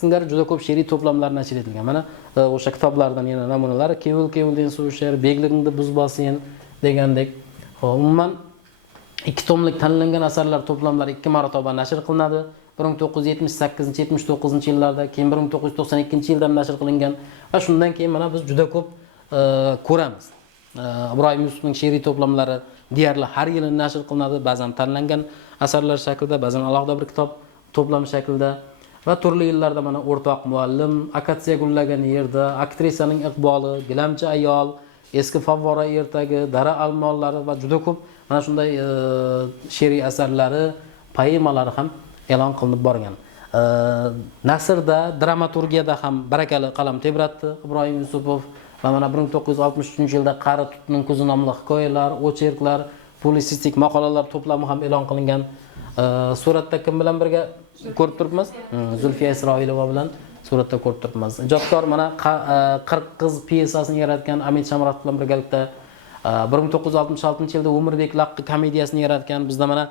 Singari juda ko'p she'riy to'plamlar nashr etilgan. Mana o'sha kitoblardan yana namunalar, Kevil-kevildin suv ichar, bekligingni buzmasin degandek. Umuman 2 tomlik tanlangan asarlar to'plamlari 2 marotaba nashr qilinadi. 1978-79-yillarda, keyin 1992-yilda nashr qilingan va shundan keyin mana biz juda ko'p ko'ramiz. Ibrohim Yusufning she'riy to'plamlari deyarli har yili nashr qilinadi, ba'zan tanlangan asarlar shaklida, ba'zan alohida bir kitob to'plam shaklida va turli yillarda mana O'rtoq muallim, Akatsiya gullagan yerda, Aktrisaning iqboli, Gilamchi ayol, Eski favvora ertagi, Dara almollari va juda ko'p mana shunday she'riy asarlari, poemalari ham e'lon qilinib borgan. Nasrda, dramaturgiyada ham barakali qalam tebratdi Ibrohim Yusupov va mana 1963-yilda Qari tutning ko'zi nomli hikoyalar, ocherklar, publisistik maqolalar to'plami ham e'lon qilingan. Suratda kim bilan birga ko'rib turibmiz? Zulfiya Isroilova bilan suratda ko'rib turibmiz. Ijodkor mana 40 qiz piyesasini yaratgan Amid Shamratov bilan birgalikda 1966-yilda Umrbek Laqqi komediyasini yaratgan. Bizda mana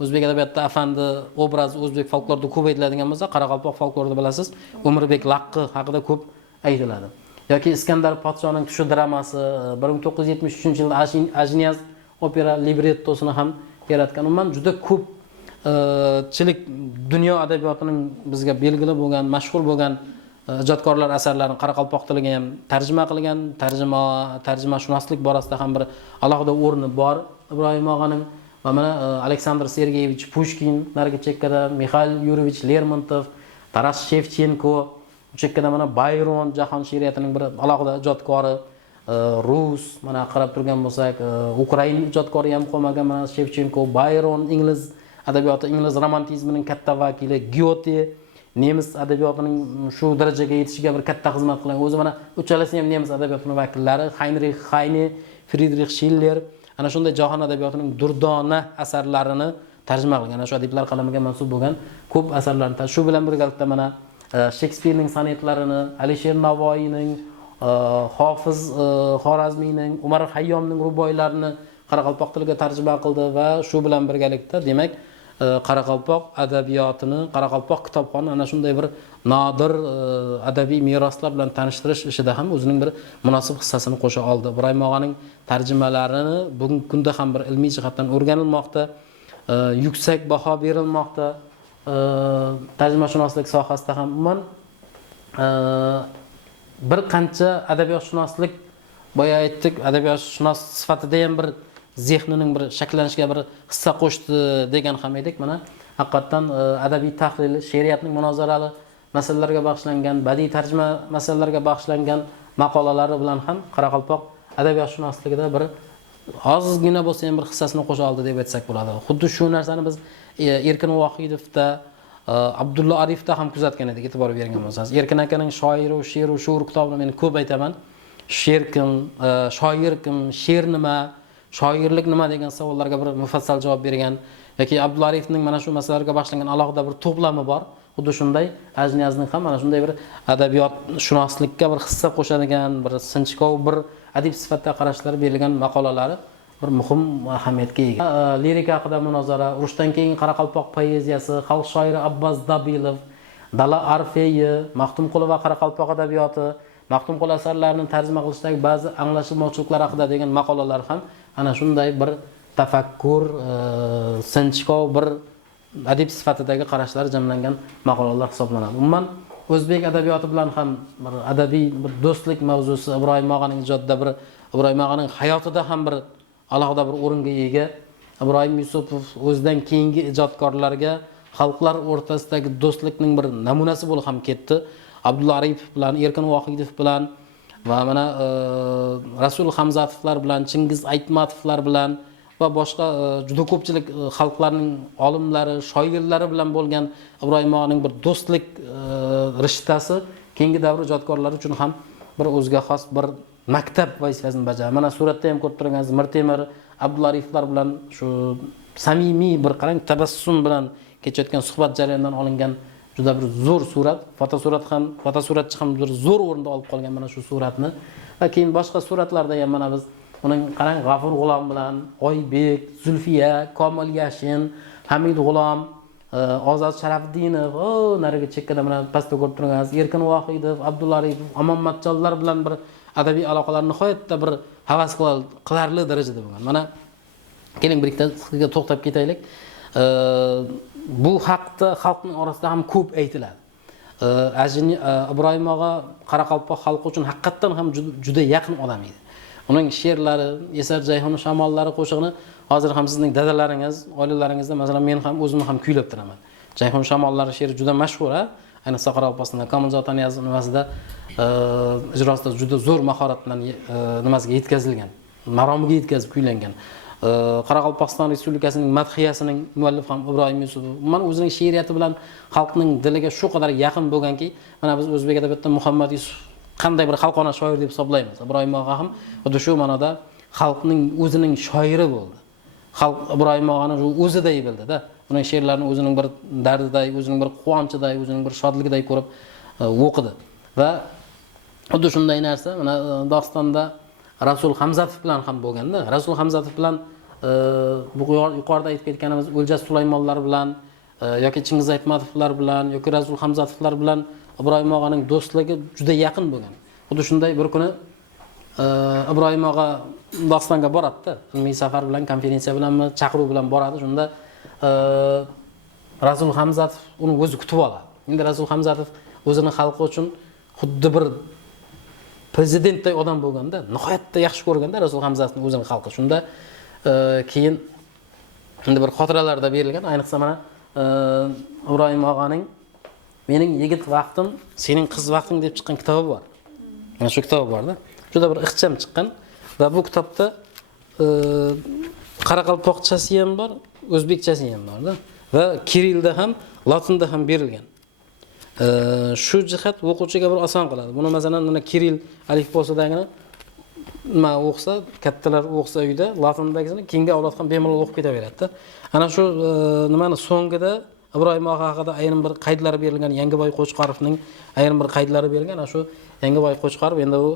O'zbek adabiyotida afandi obrazi o'zbek folklorida ko'p aytiladigan bo'lsa, Qoraqalpoq folklorida bilasiz, Umrbek Laqqi haqida ko'p aytiladi. Yoki Iskandar podshoning tushi dramasi 1973-yilda Ajniyaz opera librettosini ham yaratgan. Umuman juda ko'p dunyo adabiyotining bizga belgili bo'lgan, mashhur bo'lgan ijodkorlar asarlarini Qoraqalpoq tiliga ham tarjima qilgan. Tarjimashunoslik borasida ham bir alohida o'rni bor Ibrohim og'aning. Va mana Aleksandr Sergeyevich Pushkin narigi chekkada, Mikhail Yuryevich Lermontov, Taras Shevchenko, bu chekkada mana Bayron jahon she'riyatining bir alohida ijodkori, rus, mana qarab turgan bo'lsak, Ukrain ijodkori ham qolmagan, mana Shevchenko, Bayron, ingliz adabiyoti, ingliz romantizmining katta vakili, Goethe, nemis adabiyotining shu darajaga yetishiga bir katta xizmat qilgan. O'zi mana uchalasi ham nemis adabiyotining vakillari, Heinrich Heine, Friedrich Schiller, ana shunday jahon adabiyotining durdona asarlarini tarjima qilgan, ana shu adiblar qalamiga mansub bo'lgan ko'p asarlarni. Shu bilan birgalikda mana Shekspirning sonetlarini, Alisher Navoiyning, Hofiz Xorazmiyning, Umar Hayyomning ruboiylarini Qoraqalpoq tiliga tarjima qildi va shu bilan birgalikda demak Qoraqalpoq adabiyotini, Qoraqalpoq kitobxoni ana shunday bir nodir adabiy meroslar bilan tanishtirish ishida ham o'zining bir munosib hissasini qo'sha oldi. Ibrohim og'aning tarjimalarini bugungi kunda ham bir ilmiy jihatdan o'rganilmoqda, yuksak baho berilmoqda. Tarjimashunoslik sohasida ham umuman bir qancha adabiyotshunoslik, boya aytdik, adabiyotshunos sifatida ham bir zehnining bir shakllanishiga bir hissa qo'shdi degan ham edik. Mana haqiqatan adabiy tahlil, she'riyatning munozarali masalalarga bag'ishlangan, badiiy tarjima masalalarga bag'ishlangan maqolalari bilan ham Qoraqalpoq adabiyotshunosligida bir ozgina bo'lsa ham bir hissasini qo'sha oldi deb aytsak bo'ladi. Xuddi shu narsani biz Erkin Vohidovda, Abdulla Arifda ham kuzatgan edik, e'tibor bergan bo'lsangiz. Erkin akaning Shoir va she'r va shuur kitobini men ko'p aytaman. She'r kim, shoir kim, she'r nima, shoirlik nima degan savollarga bir mufassal javob bergan. Yoki Abdulla Arifning mana shu masalalarga bag'ishlangan alohida bir to'plami bor. Xuddi shunday Ajniyazning ham mana shunday bir adabiyot shunoslikka bir hissa qo'shadigan, bir sinchkov bir adib sifatida qarashlari berilgan maqolalari bir muhim ahamiyatga ega. Lirika haqida munozara, urushdan keyin Qoraqalpoq poeziyasi, xalq shoiri Abbos Dabilov, Dala Orfeyi, Maxtumquli va Qoraqalpoq adabiyoti, Maxtumquli asarlarini tarjima qilishdagi ba'zi anglashilmovchiliklar haqida degan maqolalar ham ana shunday bir tafakkur, sinchkov bir adib sifatidagi qarashlar jamlangan maqolalar hisoblanadi. Umuman o'zbek adabiyoti bilan ham bir adabiy bir do'stlik mavzusi Ibrohim og'aning ijodida bir Ibrohim og'aning hayotida ham bir alohida bir o'ringa ega. Ibrohim Yusupov o'zidan keyingi ijodkorlarga xalqlar o'rtasidagi do'stlikning bir namunasi bo'lib ham ketdi. Abdulla Aripov bilan, Erkin Vohidov bilan va mana Rasul Hamzatovlar bilan, Chingiz Aytmatovlar bilan va boshqa juda ko'pchilik xalqlarning olimlari, shoirlari bilan bo'lgan Ibrohim og'aning bir do'stlik rishtasi keyingi davr ijodkorlari uchun ham bir o'ziga xos bir maktab vazifasini bajaradi. Mana suratda ham ko'rib turganingiz Mirtemir, Abdulla Ariflar bilan shu samimiy bir qarang tabassum bilan kechayotgan suhbat jarayonidan olingan juda bir zo'r surat. Fotosuratchi ham bir zo'r o'rinda olib qolgan mana shu suratni. Va keyin boshqa suratlarda ham mana biz uning qarang G'afur G'ulom bilan Oybek, Zulfiya, Komil Yashin, Hamid G'ulom, Ozod Sharafdinov, nariga chekkada mana pastda ko'rib turganingiz Erkin Vohidov, Abdulla Aripov, Amonmatjonlar bilan bir adabiy aloqalar nihoyatda bir havas qilarli darajada bo'lgan. Mana keling birlikda sizga to'xtab ketaylik. Bu haqda xalqning orasida ham ko'p aytiladi. Ibrohim og'a Qoraqalpoq xalqi uchun haqiqatan ham juda yaqin odam edi. Uning she'rlari, Esar Jayhon shamollari qo'shig'ini hozir ham sizning dadalaringiz, oilalaringizda, masalan men ham o'zim ham kuylab turaman. Jayhon shamollari she'ri juda mashhur, ayniqsa Qoraqalpog'istonda Komiljon Niyoz nimasida ijrosida juda zo'r mahorat bilan nimasiga yetkazilgan, maromiga yetkazib kuylangan. Qoraqalpog'iston Respublikasining madhiyasining muallif ham Ibrohim Yusupov. Mana o'zining she'riyati bilan xalqning diliga shu qadar yaqin bo'lganki, mana biz o'zbek adabiyotida Muhammad Yusuf qanday bir xalqona shoir deb hisoblaymiz. Ibrohim og'a ham xuddi shu ma'noda xalqning o'zining shoiri bo'ldi. Xalq Ibrohim og'ani o'ziday bildi-da. Uning she'rlarini o'zining bir dardiday, o'zining bir quvonchiday, o'zining bir shodligiday ko'rib o'qidi. Va xuddi shunday narsa mana Dog'istonda Rasul Hamzatov bilan ham bo'lganda, Rasul Hamzatov bilan bu yuqorida aytib ketganimiz O'ljas Sulaymonlar bilan yoki Chingiz Aytmatovlar bilan yoki Rasul Hamzatovlar bilan Ibrohim og'aning do'stligi juda yaqin bo'lgan. Xuddi shunday bir kuni Ibrohim og'a Dog'istonga boradi-da, ilmiy safar bilan, konferensiya bilanmi, chaqiruv bilan boradi. Shunda Rasul Hamzatov uni o'zi kutib oladi. Endi Rasul Hamzatov o'zining xalqi uchun xuddi bir prezidentday odam bo'lganda, nihoyatda yaxshi ko'rganda Rasul Hamzatovning o'zining xalqi. Shunda keyin endi bir xotiralarda berilgan, ayniqsa mana Ibrohim og'aning Mening yigit vaqtim, sening qiz vaqting deb chiqqan kitobi bor. Mana shu kitob borda. Juda bir ixcham chiqqan va bu kitobda qoraqalpoqchasi ham bor, o'zbekchasi ham borda va kirilda ham, latinda ham berilgan. Shu jihat o'quvchiga bir oson qiladi. Buni masalan mana kiril alifbosidagini nima o'qisa, kattalar o'qisa uyda, latindagisini keyingi avlod ham bemalol o'qib ketaveradi-da. Ana shu nimani so'ngida Ibrohim og'a haqida ayrim bir qaydlar berilgan, Yangiboy Qo'chqorovning ayrim bir qaydlari berilgan. Ana shu Yangiboy Qo'chqorov endi u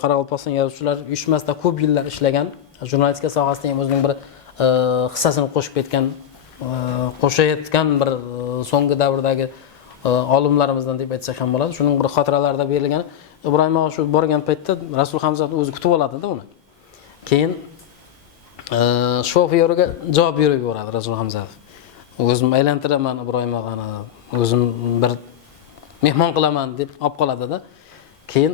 Qoraqalpog'iston yozuvchilar uyushmasida ko'p yillar ishlagan, jurnalistika sohasida ham o'zining bir hissasini qo'shib ketgan, qo'shayotgan bir so'nggi davrdagi olimlarimizdan deb aytsak ham bo'ladi. Shuning bir xotiralarida berilgan. Ibrohim og'a shu borgan paytda Rasul Hamzatov o'zi kutib oladi-da uni. Keyin shofyoriga javob berib yuboradi Rasul Hamzatov. O'zim aylantiraman Ibrohim og'ani, o'zim bir mehmon qilaman deb olib qoladi-da. Keyin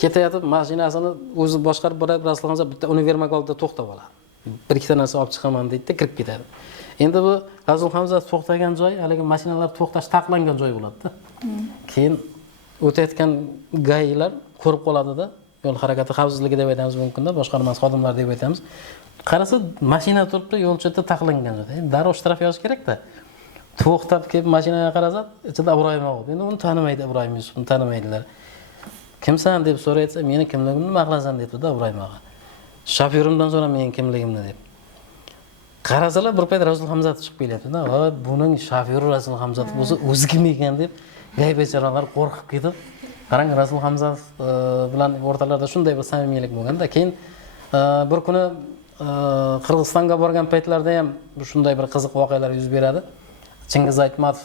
ketayotib mashinasini o'zi boshqarib boradi, Rasul Hamzatov bitta univermak oldida to'xtab oladi. Bir ikkita narsa olib chiqaman deydi-da, kirib ketadi. Endi bu Rasul Hamzatov to'xtagan joy, haligi mashinalar to'xtash taqiqlangan joy bo'ladi-da. Keyin o'tayotgan gaylar ko'rib qoladi-da, yo'l harakati xavfsizligi deb aytamiz mumkin-da, boshqarma xodimlari deb aytamiz. Qarasa, mashina turibdi, yo'l chetida taqiqlangan joyda. Darrov shtraf yozish kerak-da. To'xtab kelib mashinaga qarasa, ichida Ibrohim og'a. Endi uni tanimaydi, Ibrohim Yusufni tanimaydilar. Kimsan deb so'raysa, meni kimligimni nima qilasan debdi-da Ibrohim og'a. Shofyorimdan so'ra mening kimligimni deb. Qarasalar bir payt Rasul Hamzatov chiqib kelyapti-da. Va buning shofyori Rasul Hamzatov bo'lsa, o'zi kim ekan deb gay bechoralar qo'rqib ketib, qarang Rasul Hamzatov bilan o'rtalarida shunday bir samimiylik bo'lganda, keyin bir kuni Qirg'izistonga borgan paytlarda ham shunday bir qiziq voqealar yuz beradi. Chingiz Aytmatov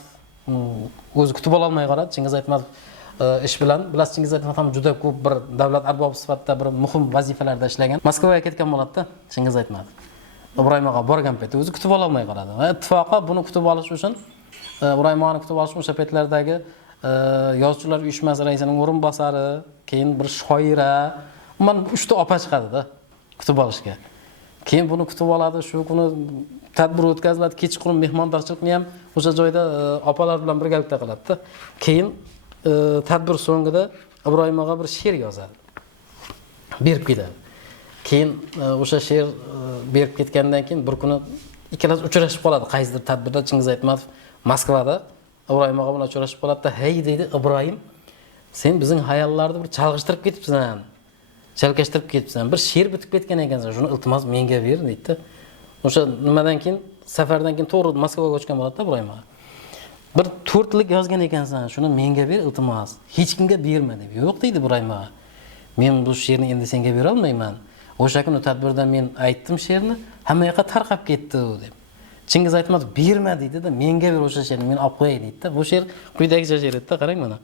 o'zi kutib ola olmay qoladi. Chingiz Aytmatov ish bilan, bilasiz, Chingiz Aytmatov ham juda ko'p bir davlat arbobi sifatida bir muhim vazifalarda ishlagan. Moskvaga ketgan bo'ladi-da Chingiz Aytmatov. Ibrohim og'a borgan paytda o'zi kutib ola olmay qoladi. Va ittifoqo buni kutib olish uchun Ibrohim og'ani kutib olish o'sha paytlardagi yozuvchilar uyushmasi raisining o'rinbosari, keyin bir shoira, umuman 3 ta opa chiqadi-da kutib olishga. Keyin buni kutib oladi, shu kuni tadbir o'tkaziladi, kechqurun mehmondorchilikni ham o'sha joyda opalar bilan birgalikda qiladi-da. Keyin tadbir so'ngida Ibrohim og'a bir she'r yozadi. Berib ketadi. Keyin o'sha she'r berib ketgandan keyin bir kuni ikkalasi uchrashib qoladi. Qaysidir tadbirda Chingiz Aytmatov Moskvada Ibrohim og'a bilan uchrashib qoladi-da, "Hey" deydi, "Ibrohim, sen bizning hayollarni bir chalg'ishtirib ketibsan. Chalkashtirib ketibsan. Bir she'r bitib ketgan ekansan. Shuni iltimos menga ber" deydi. O'sha nimadan keyin, safardan keyin to'g'ri Moskvaga ko'chgan bo'ladi-da Ibrohim og'a. Bir 4lik yozgan ekansan, shuni menga ber iltimos. Hech kimga berma deb. "Yo'q" deydi Ibrohim og'a. "Men bu she'rni endi senga bera olmayman. O'sha kuni tadbirda men aytdim she'rni, hamma yoqqa tarqab ketdi" deb. Chingiz Aytmatov "Berma" deydi-da, "Menga ber o'sha she'rni, men olib qo'yay" deydi-da. Bu she'r quyidagicha she'r edi-da, qarang mana.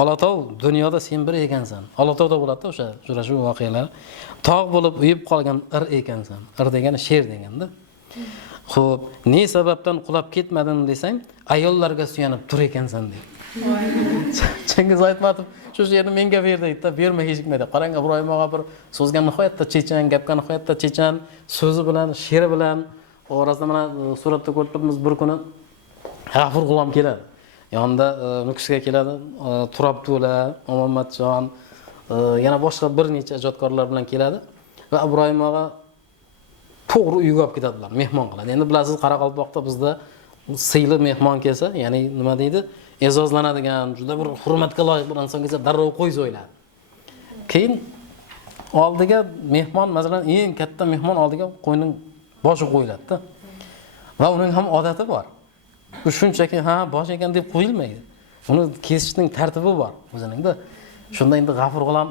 "Olatov, dunyoda sen bir ekansan." Olatovda bo'ladi-da o'sha shu voqealar. "Tog' bo'lib uyib qolgan ir ekansan." Ir degani she'r deganda. Xo'p, "Ne sababdan qulab ketmadin desang, ayollarga suyanib tur ekansan" deydi. Chingiz Aytmatov shu she'rni menga ber deydi-da, "Berma hech kimga" deb. Qarang, Ibrohim og'a bir so'zga nihoyatda chechan, gapga nihoyatda chechan, so'zi bilan, she'ri bilan. Orasida mana suratda ko'ribmiz, bir kuni G'afur G'ulom keladi. Yonida Nukusga keladi, Turab To'la, Omonmatjon, yana boshqa bir necha ijodkorlar bilan keladi va Ibrohim og'a to'g'ri uyga olib ketadilar, mehmon qiladi. Endi bilasiz, Qoraqalpoqda bizda siyli mehmon kelsa, ya'ni nima deydi? E'zozlanadigan, juda bir hurmatga loyiq bir inson kelsa, darrov qo'y so'yiladi. Keyin oldiga mehmon, masalan, eng katta mehmon oldiga qo'yning boshi qo'yiladi-da. Va uning ham odati bor. Bu shunchaki ha bosh ekan deb qo'yilmaydi. Uni kesishning tartibi bor o'zining-da. Shunda endi G'afur G'ulom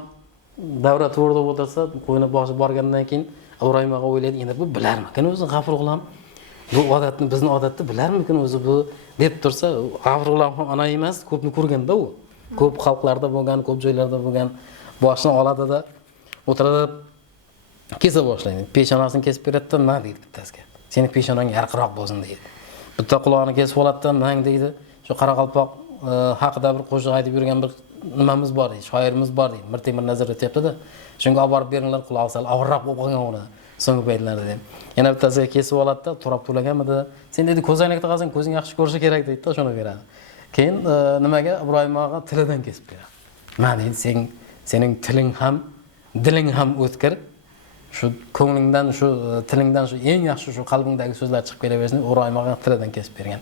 davra to'g'rida o'tirsa, qo'yni boshi borgandan keyin Ibrohim og'a o'ylaydi, endi bu bilarmikin o'zi G'afur G'ulom? Bu odatni, bizning odatni bilarmikin o'zi bu deb tursa, G'afur G'ulom ham ana emas, ko'pni ko'rganda u. Ko'p xalqlarda bo'lgan, ko'p joylarda bo'lgan, boshini oladi-da, o'tiradi, kesa boshlaydi. Peshonasini kesib beradi-da, "Nima" deydi bittasiga. "Seni peshonang yarqiroq bo'lsin" deydi. Bitta quloqni kesib oladi-da, "Mang" deydi. Shu Qoraqalpoq haqida bir qo'shiq aytib yurgan bir nimamiz bor deydi, shoirimiz bor deydi. Mirtemir Nazar aytibdi-da. Shunga olib borib beringlar, quloq sal og'irroq bo'lib qolgan uni so'nggi paytlarda deb. Yana bittasiga kesib oladi-da, Turab To'laganmidi? "Sen" deydi, "ko'zoynak taqasan, ko'zing yaxshi ko'rishi kerak" deydi-da, shuni beradi. Keyin nimaga Ibrohim og'a tilidan kesib beradi. "Ma" deydi, "Sening tiling ham, diling ham o'tkir. Shu ko'nglingdan, shu tilingdan shu eng yaxshi shu qalbingdagi so'zlar chiqib kelaversin" deb Ibrohim og'a tilidan kesib bergan.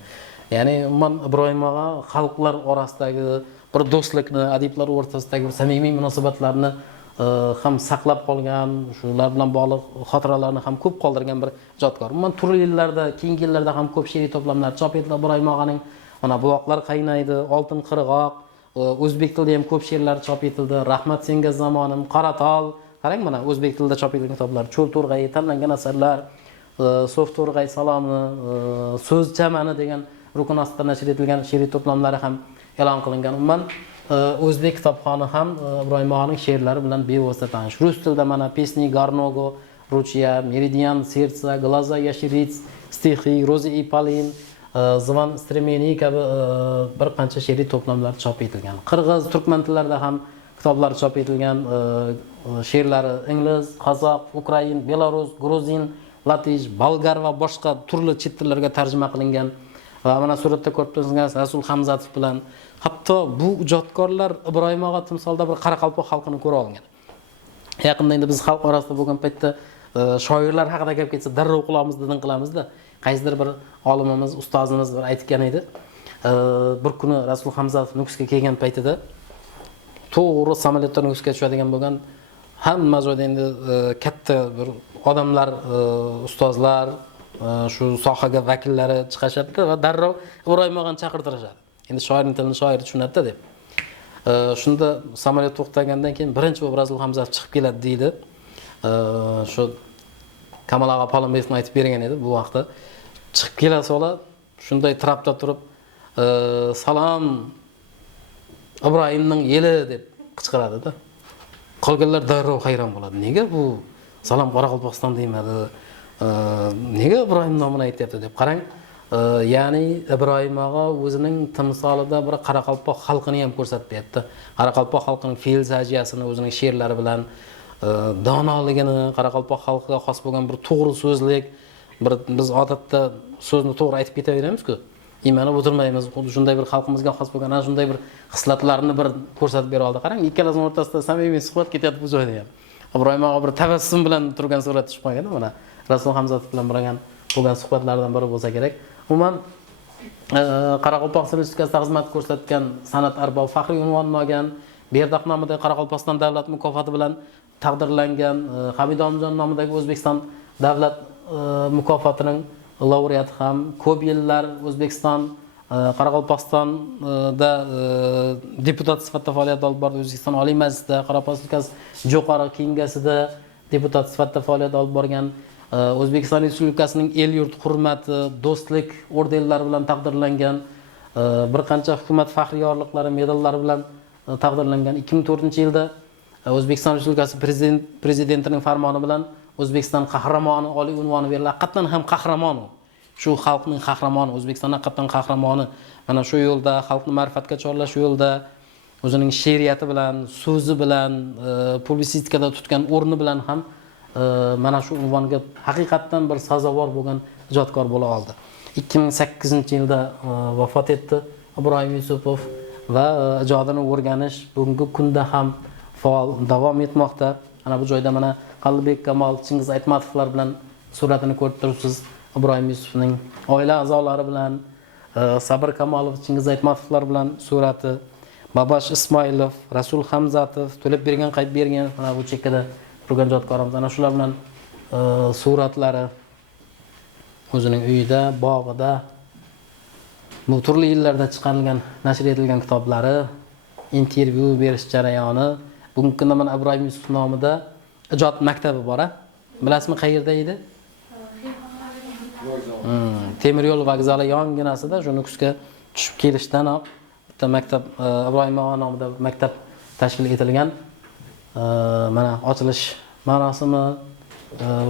Ya'ni umuman Ibrohim og'a xalqlar orasidagi bir do'stlikni, adiblar o'rtasidagi bir samimiy munosabatlarni ham saqlab qolgan, shular bilan bog'liq xotiralarni ham ko'p qoldirgan bir ijodkor. Umuman turli yillarda, keyingi yillarda ham ko'p she'riy to'plamlar chop etildi Ibrohim og'aning. Mana "Buloqlar qaynaydi", "Oltin qirg'oq", o'zbek tilida ham ko'p she'rlar chop etildi. "Rahmat senga zamonim", "Qoratol", qarang mana o'zbek tilida chop etilgan kitoblar, "Cho'l to'rg'ay", tanlangan asarlar, "So'f to'rg'ay salomi", "So'z chamani" degan rukun ostida nashr etilgan she'riy to'plamlari ham e'lon qilingan. Umuman o'zbek kitobxoni ham Ibrohim og'aning she'rlari bilan bevosita tanish. Rus tilida mana "Pesni Garnogo", "Ruchya", "Meridian serдца", "Глаза ящериц", "Стихи", "Rozi и Полин", "Zvan stremeni" kabi bir qancha she'riy to'plamlar chop etilgan. Qirg'iz, turkman tillarida ham kitoblar chop etilgan, she'rlari ingliz, qozoq, ukrain, belarus, gruzin, latish, bolgar va boshqa turli chet tillarga tarjima qilingan. Va mana suratda ko'rib tursangiz, Rasul Hamzatov bilan hatto bu ijodkorlar Ibrohim og'a timsolda bir Qoraqalpoq xalqini ko'ra olgan. Yaqinda endi biz xalq orasida bo'lgan paytda shoirlar haqida gap ketsa darrov quloqimizni din qilamizda. Qaysidir bir olimimiz, ustozimiz bir aytgan edi. Bir kuni Rasul Hamzatov Nukusga kelgan paytida to'g'ri samolyotdan Nukusga tushadigan bo'lgan, hamma joyda endi katta bir odamlar, ustozlar, shu sohaga vakillari chiqashadi va darrov Ibrohim og'ani chaqirtirishadi. Endi shoirning tilini shoir tushunadi deb. Shunda samolyot to'xtagandan keyin birinchi bo'lib Rasul Hamzatov chiqib keladi deydi. Shu Kamal ağa Palonbekov aytib bergan edi bu vaqtda. Chiqib kela sola shunday trapda turib, "Salom Ibrohimning yeli" deb qichqiradi-da. Qolganlar darrov hayron bo'ladi. Nega bu Salom Qoraqalpog'iston deymadi? Nega Ibrohim nomini aytyapti deb qarang. Ya'ni Ibrohim og'a o'zining timsolida bir Qoraqalpoq xalqini ham ko'rsatib berdi. Qoraqalpoq xalqining fe'l sajiyasini o'zining she'rlari bilan, donoligini, Qoraqalpoq xalqiga xos bo'lgan bir to'g'ri so'zlik, biz odatda so'zni to'g'ri aytib ketaveramiz-ku. Imanib o'tirmaymiz. Xuddi shunday bir xalqimizga xos bo'lgan ana shunday bir xislatlarni bir ko'rsatib bera oldi. Qarang, ikkalasining o'rtasida samimiy suhbat ketyapti bu joyda ham. Ibrohim og'a bir tabassum bilan turgan surat tushib qolgan mana. Rasul Hamzatov bilan bo'lgan suhbatlardan biri bo'lsa kerak. Umuman Qoraqalpog'iston Respublikasida xizmat ko'rsatgan san'at arbobi faxriy unvonini olgan, Berdaq nomidagi Qoraqalpog'iston davlat mukofoti bilan taqdirlangan, Hamid Olimjon nomidagi O'zbekiston davlat mukofotining laureati ham ko'p yillar O'zbekiston Qoraqalpog'istonda deputat sifatida faoliyat olib bordi. O'zbekiston Oliy Majlisida, Qoraqalpog'iston Respublikasi Jo'qorg'i Kengasida deputat sifatida faoliyat olib borgan. O'zbekiston Respublikasining el yurt hurmati, do'stlik ordenlari bilan taqdirlangan, bir qancha hukumat faxriy yorliqlari, medallari bilan taqdirlangan. 2004-yilda O'zbekiston Respublikasi prezidentining farmoni bilan O'zbekiston qahramoni oliy unvoni berildi. Haqiqatan ham qahramon u. Shu xalqning qahramoni, O'zbekiston haqiqatan qahramoni. Mana shu yo'lda xalqni ma'rifatga chorlash yo'lida o'zining she'riyati bilan, so'zi bilan, publisistikada tutgan o'rni bilan ham mana shu unvonga haqiqatan bir sazovor bo'lgan ijodkor bo'la oldi. 2008-yilda vafot etdi Ibrohim Yusupov va ijodini o'rganish bugungi kunda ham faol davom etmoqda. Ana bu joyda mana Qalbek Kamol, Chingiz Aytmatovlar bilan suratini ko'rib turibsiz. Ibrohim Yusupning oila a'zolari bilan, Sabr Kamolov, Chingiz Aytmatovlar bilan surati, Babash Ismoilov, Rasul Hamzatov, To'lab bergan qaytib bergan mana bu chekkada turgan ijodkorimiz ana shular bilan suratlari o'zining uyida, bog'ida, bu turli yillarda chiqarilgan, nashr etilgan kitoblari, intervyu berish jarayoni. Bugungi kunda mana Ibrohim Yusuf nomida ijod maktabi bor. Bilasizmi qayerda edi? Temir yo'l vokzali yonginasida, shu Nukusga tushib kelishdanoq bitta maktab, Ibrohim og'a nomida maktab tashkil etilgan. Mana ochilish marosimi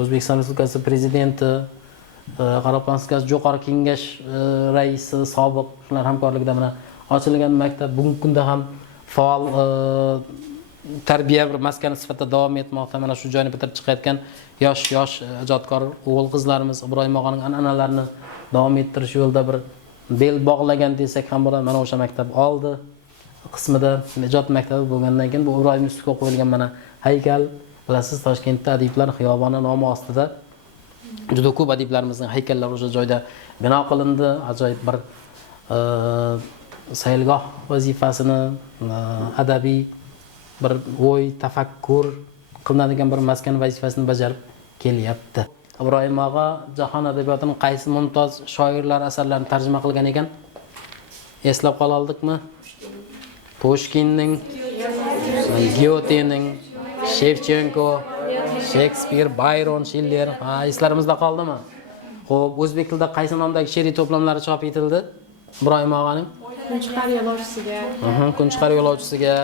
O'zbekiston Respublikasi prezidenti, Qoraqalpog'iston Jo'qorg'i Kengash raisi sobiq shular hamkorligida mana ochilgan maktab bugungi kunda ham faol tarbiya bir maskani sifatida davom etmoqda. Mana shu joyni bitirib chiqayotgan yosh ijodkor o'g'il-qizlarimiz Ibrohim og'aning an'analarini davom ettirish yo'lida bir bel bog'lagan desak ham bo'ladi. Mana o'sha maktab oldi qismida ijod maktabi bo'lgandan keyin bu Ibrohim Yusufga qo'yilgan mana haykal, bilasiz, Toshkentda Adiblar xiyoboni nomi ostida juda ko'p adiblarimizning haykallari o'sha joyda bino qilindi. Ajoyib bir saylgoh vazifasini, adabiy bir o'y, tafakkur qilinadigan bir maskan vazifasini bajarib kelyapti. Ibrohim og'a jahon adabiyotining qaysi mumtoz shoirlar asarlarini tarjima qilgan ekan? Eslab qola oldikmi? Pushkinning, Gyotening, Shevchenko, Shakespeare, Bayron, Schiller, eslarimizda qoldimi? Xo'p, o'zbek tilida qaysi nomdagi she'riy to'plamlari chop etildi? Ibrohim og'aning Kunchiqar yo'lovchisiga, Kunchiqar yo'lovchisiga,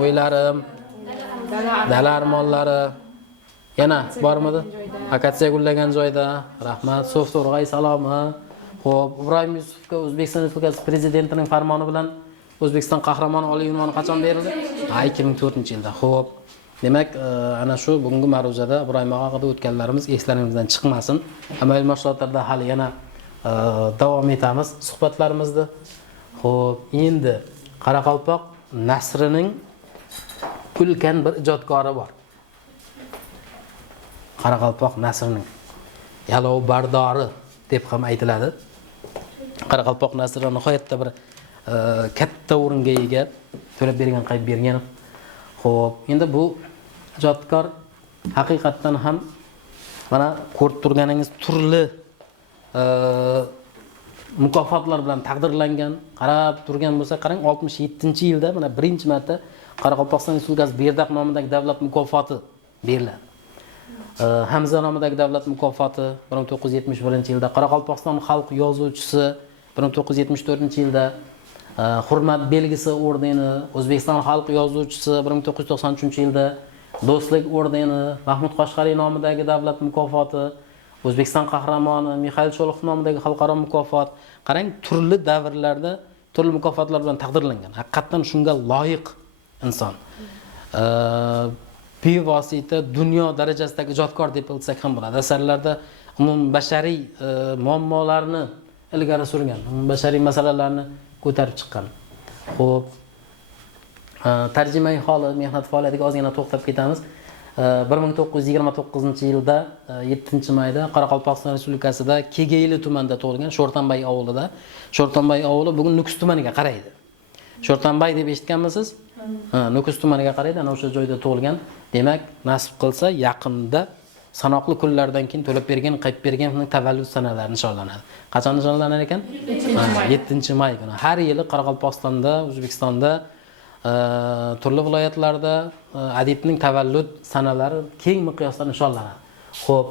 O'ylarim, Dala armonlari, yana bormidi? Akatsiya gullagan joyda, rahmat, Sof To'rg'ay salomi. Xo'p, Ibrohim Yusufga O'zbekiston Respublikasi prezidentining farmoni bilan O'zbekiston qahramoni oliy unvoni qachon berildi? 2004-yilda. Xo'p, demak, ana shu bugungi ma'ruzada Ibrohim og'a haqida o'tganlarimiz eslaringizdan chiqmasin. Amaliyot mashg'ulotlarda hali yana davom etamiz suhbatlarimizni. Xo'p, endi Qoraqalpoq nasrining ulkan bir ijodkori bor. Qoraqalpoq nasrining yalov bardori deb ham aytiladi. Qoraqalpoq nasri nihoyatda bir katta o'ringa ega, To'lab bergan qaytib bergan. Xo'p, endi bu ijodkor haqiqatdan ham mana ko'rib turganingiz turli mukofotlar bilan taqdirlangan. Qarab turgan bo'lsa, qarang, 67-yilda mana birinchi marta Qoraqalpog'iston Respublikasi Berdaq nomidagi davlat mukofoti beriladi. Hamza nomidagi davlat mukofoti 1971-yilda, Qoraqalpog'iston xalq yozuvchisi 1974-yilda, Hurmat belgisi ordeni, O'zbekiston xalq yozuvchisi 1993-yilda, Do'stlik ordeni, Mahmud Qoshqariy nomidagi davlat mukofoti, O'zbekiston qahramoni, Mixail Sholokov nomidagi xalqaro mukofot. Qarang, turli davrlarda turli mukofotlar bilan taqdirlangan. Haqiqatan shunga loyiq inson. Bevosita dunyo darajasidagi ijodkor deb bilsak ham bo'ladi. Asarlarda umumbashariy muammolarni ilgari surgan, umumbashariy masalalarni ko'tarib chiqqan. Xo'p, tarjimai holi mehnat faoliyatiga ozgina to'xtab ketamiz. 1929-yilda 7-mayda Qoraqalpog'iston Respublikasida Kegeyli tumanida tug'ilgan, Sho'rtanbay ovulida. Sho'rtanbay ovuli bugun Nukus tumaniga qaraydi. Sho'rtanbay deb eshitganmisiz? Nukus tumaniga qaraydi, ana o'sha joyda tug'ilgan. Demak, nasib qilsa yaqinda sanoqli kunlardan keyin To'labbergen Qaytbergenovning tavallud sanalari nishonlanadi. Qachon nishonlanar ekan? 7-may kuni. Har yili Qoraqalpog'istonda, O'zbekistonda turli viloyatlarda adibning tavallud sanalari keng miqyosda nishonlanadi. Xo'p,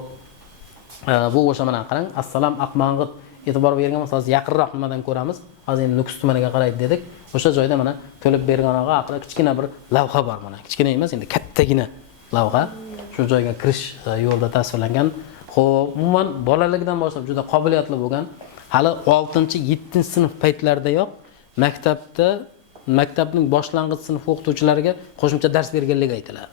bu o'sha mana qarang, Assalom Aqmang'it e'tibor bergan bo'lsangiz, yaqinroq nimadan ko'ramiz? Hozir endi Nukus tumaniga qaraydi dedik. O'sha joyda mana To'labbergenova haqida kichkina bir lavha bor mana. Kichkina emas, endi kattagina lavha. Shu joyga kirish yo'lda tasvirlangan. Xo'p, umuman bolalikdan boshlab juda qobiliyatli bo'lgan. Hali 6-7-sinf paytlaridayoq maktabning boshlang'ich sinf o'qituvchilariga qo'shimcha dars berganligi aytiladi.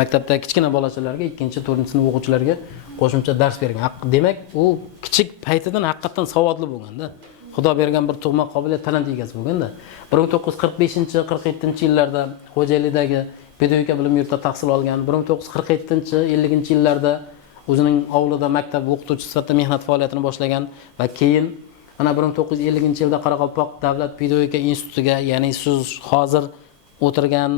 Maktabda kichkina bolachalarga, 2-4-sinf o'quvchilariga qo'shimcha dars bergan. Demak, u kichik paytidan haqiqatan savodli bo'lganda, Xudo bergan bir tug'ma qobiliyat, talant egasi bo'lganda, 1945-47-yillarda Xo'jaylidagi pedagogika bilim yurtida tahsil olgan, 1947-50-yillarda o'zining ovulida maktab o'qituvchisi sifatida mehnat faoliyatini boshlagan va keyin mana 1950-yilda Qoraqalpoq davlat pedagogika institutiga, ya'ni siz hozir o'tirgan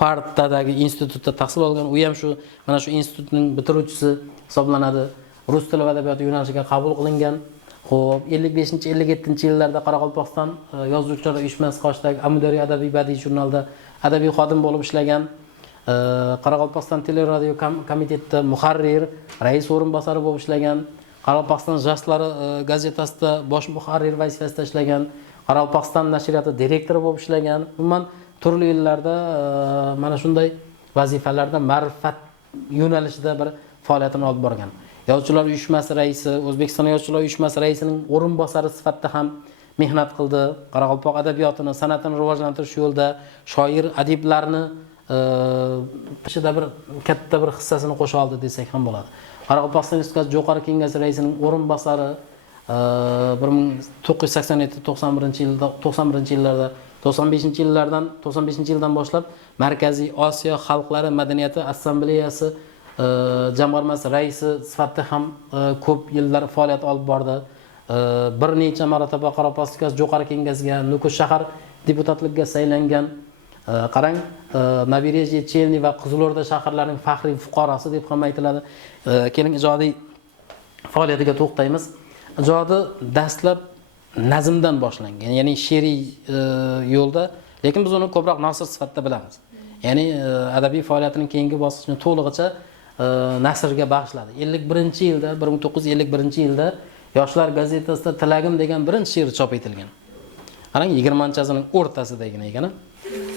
partadagi institutda tahsil olgan. U ham shu mana shu institutning bitiruvchisi hisoblanadi. Rus tili va adabiyoti yo'nalishiga qabul qilingan. Xo'p, 55-57-yillarda Qoraqalpog'iston Yozuvchilar uyushmasi qoshidagi Amudaryo adabiy badiiy jurnalida adabiy xodim bo'lib ishlagan. Qoraqalpog'iston teleradio komitetida muharrir, rais o'rinbosari bo'lib ishlagan. Qoraqalpog'iston Jastlari gazetasida bosh muharrir vazifasida ishlagan. Qoraqalpog'iston nashriyati direktori bo'lib ishlagan. Umuman turli yillarda mana shunday vazifalarda ma'rifat yo'nalishida bir faoliyatini olib borgan. Yozuvchilar uyushmasi raisi, O'zbekiston Yozuvchilar uyushmasi raisining o'rinbosari sifatida ham mehnat qildi. Qoraqalpoq adabiyotini, san'atini rivojlantirish yo'lida shoir, adiblarni ichida bir katta bir hissasini qo'sha oldi desak ham bo'ladi. Qoraqalpog'iston Respublikasi Jo'qorg'i Kengashi raisining o'rinbosari 1991-yillarda 95-yildan boshlab Markaziy Osiyo xalqlari madaniyati assambleyasi jamg'armasi raisi sifatida ham ko'p yillar faoliyat olib bordi. Bir necha marotaba Qoraqalpog'iston Jo'qorg'i Kengashiga, Nukus shahar deputatligiga saylangan. Qarang, Naberejye, Chelni va Qizilo'rda shaharlarining faxriy fuqarosi deb ham aytiladi. Keling ijodiy faoliyatiga to'xtaymiz. Ijodi dastlab nazmdan boshlangan, ya'ni she'riy yo'lda, lekin biz uni ko'proq nasr sifatida bilamiz. Ya'ni adabiy faoliyatining keyingi bosqichini to'lig'icha nasrga bag'ishladi. 1951-yilda Yoshlar gazetasida Tilagim degan birinchi she'r chop etilgan. Qarang, 20-chasining o'rtasidagina ekan.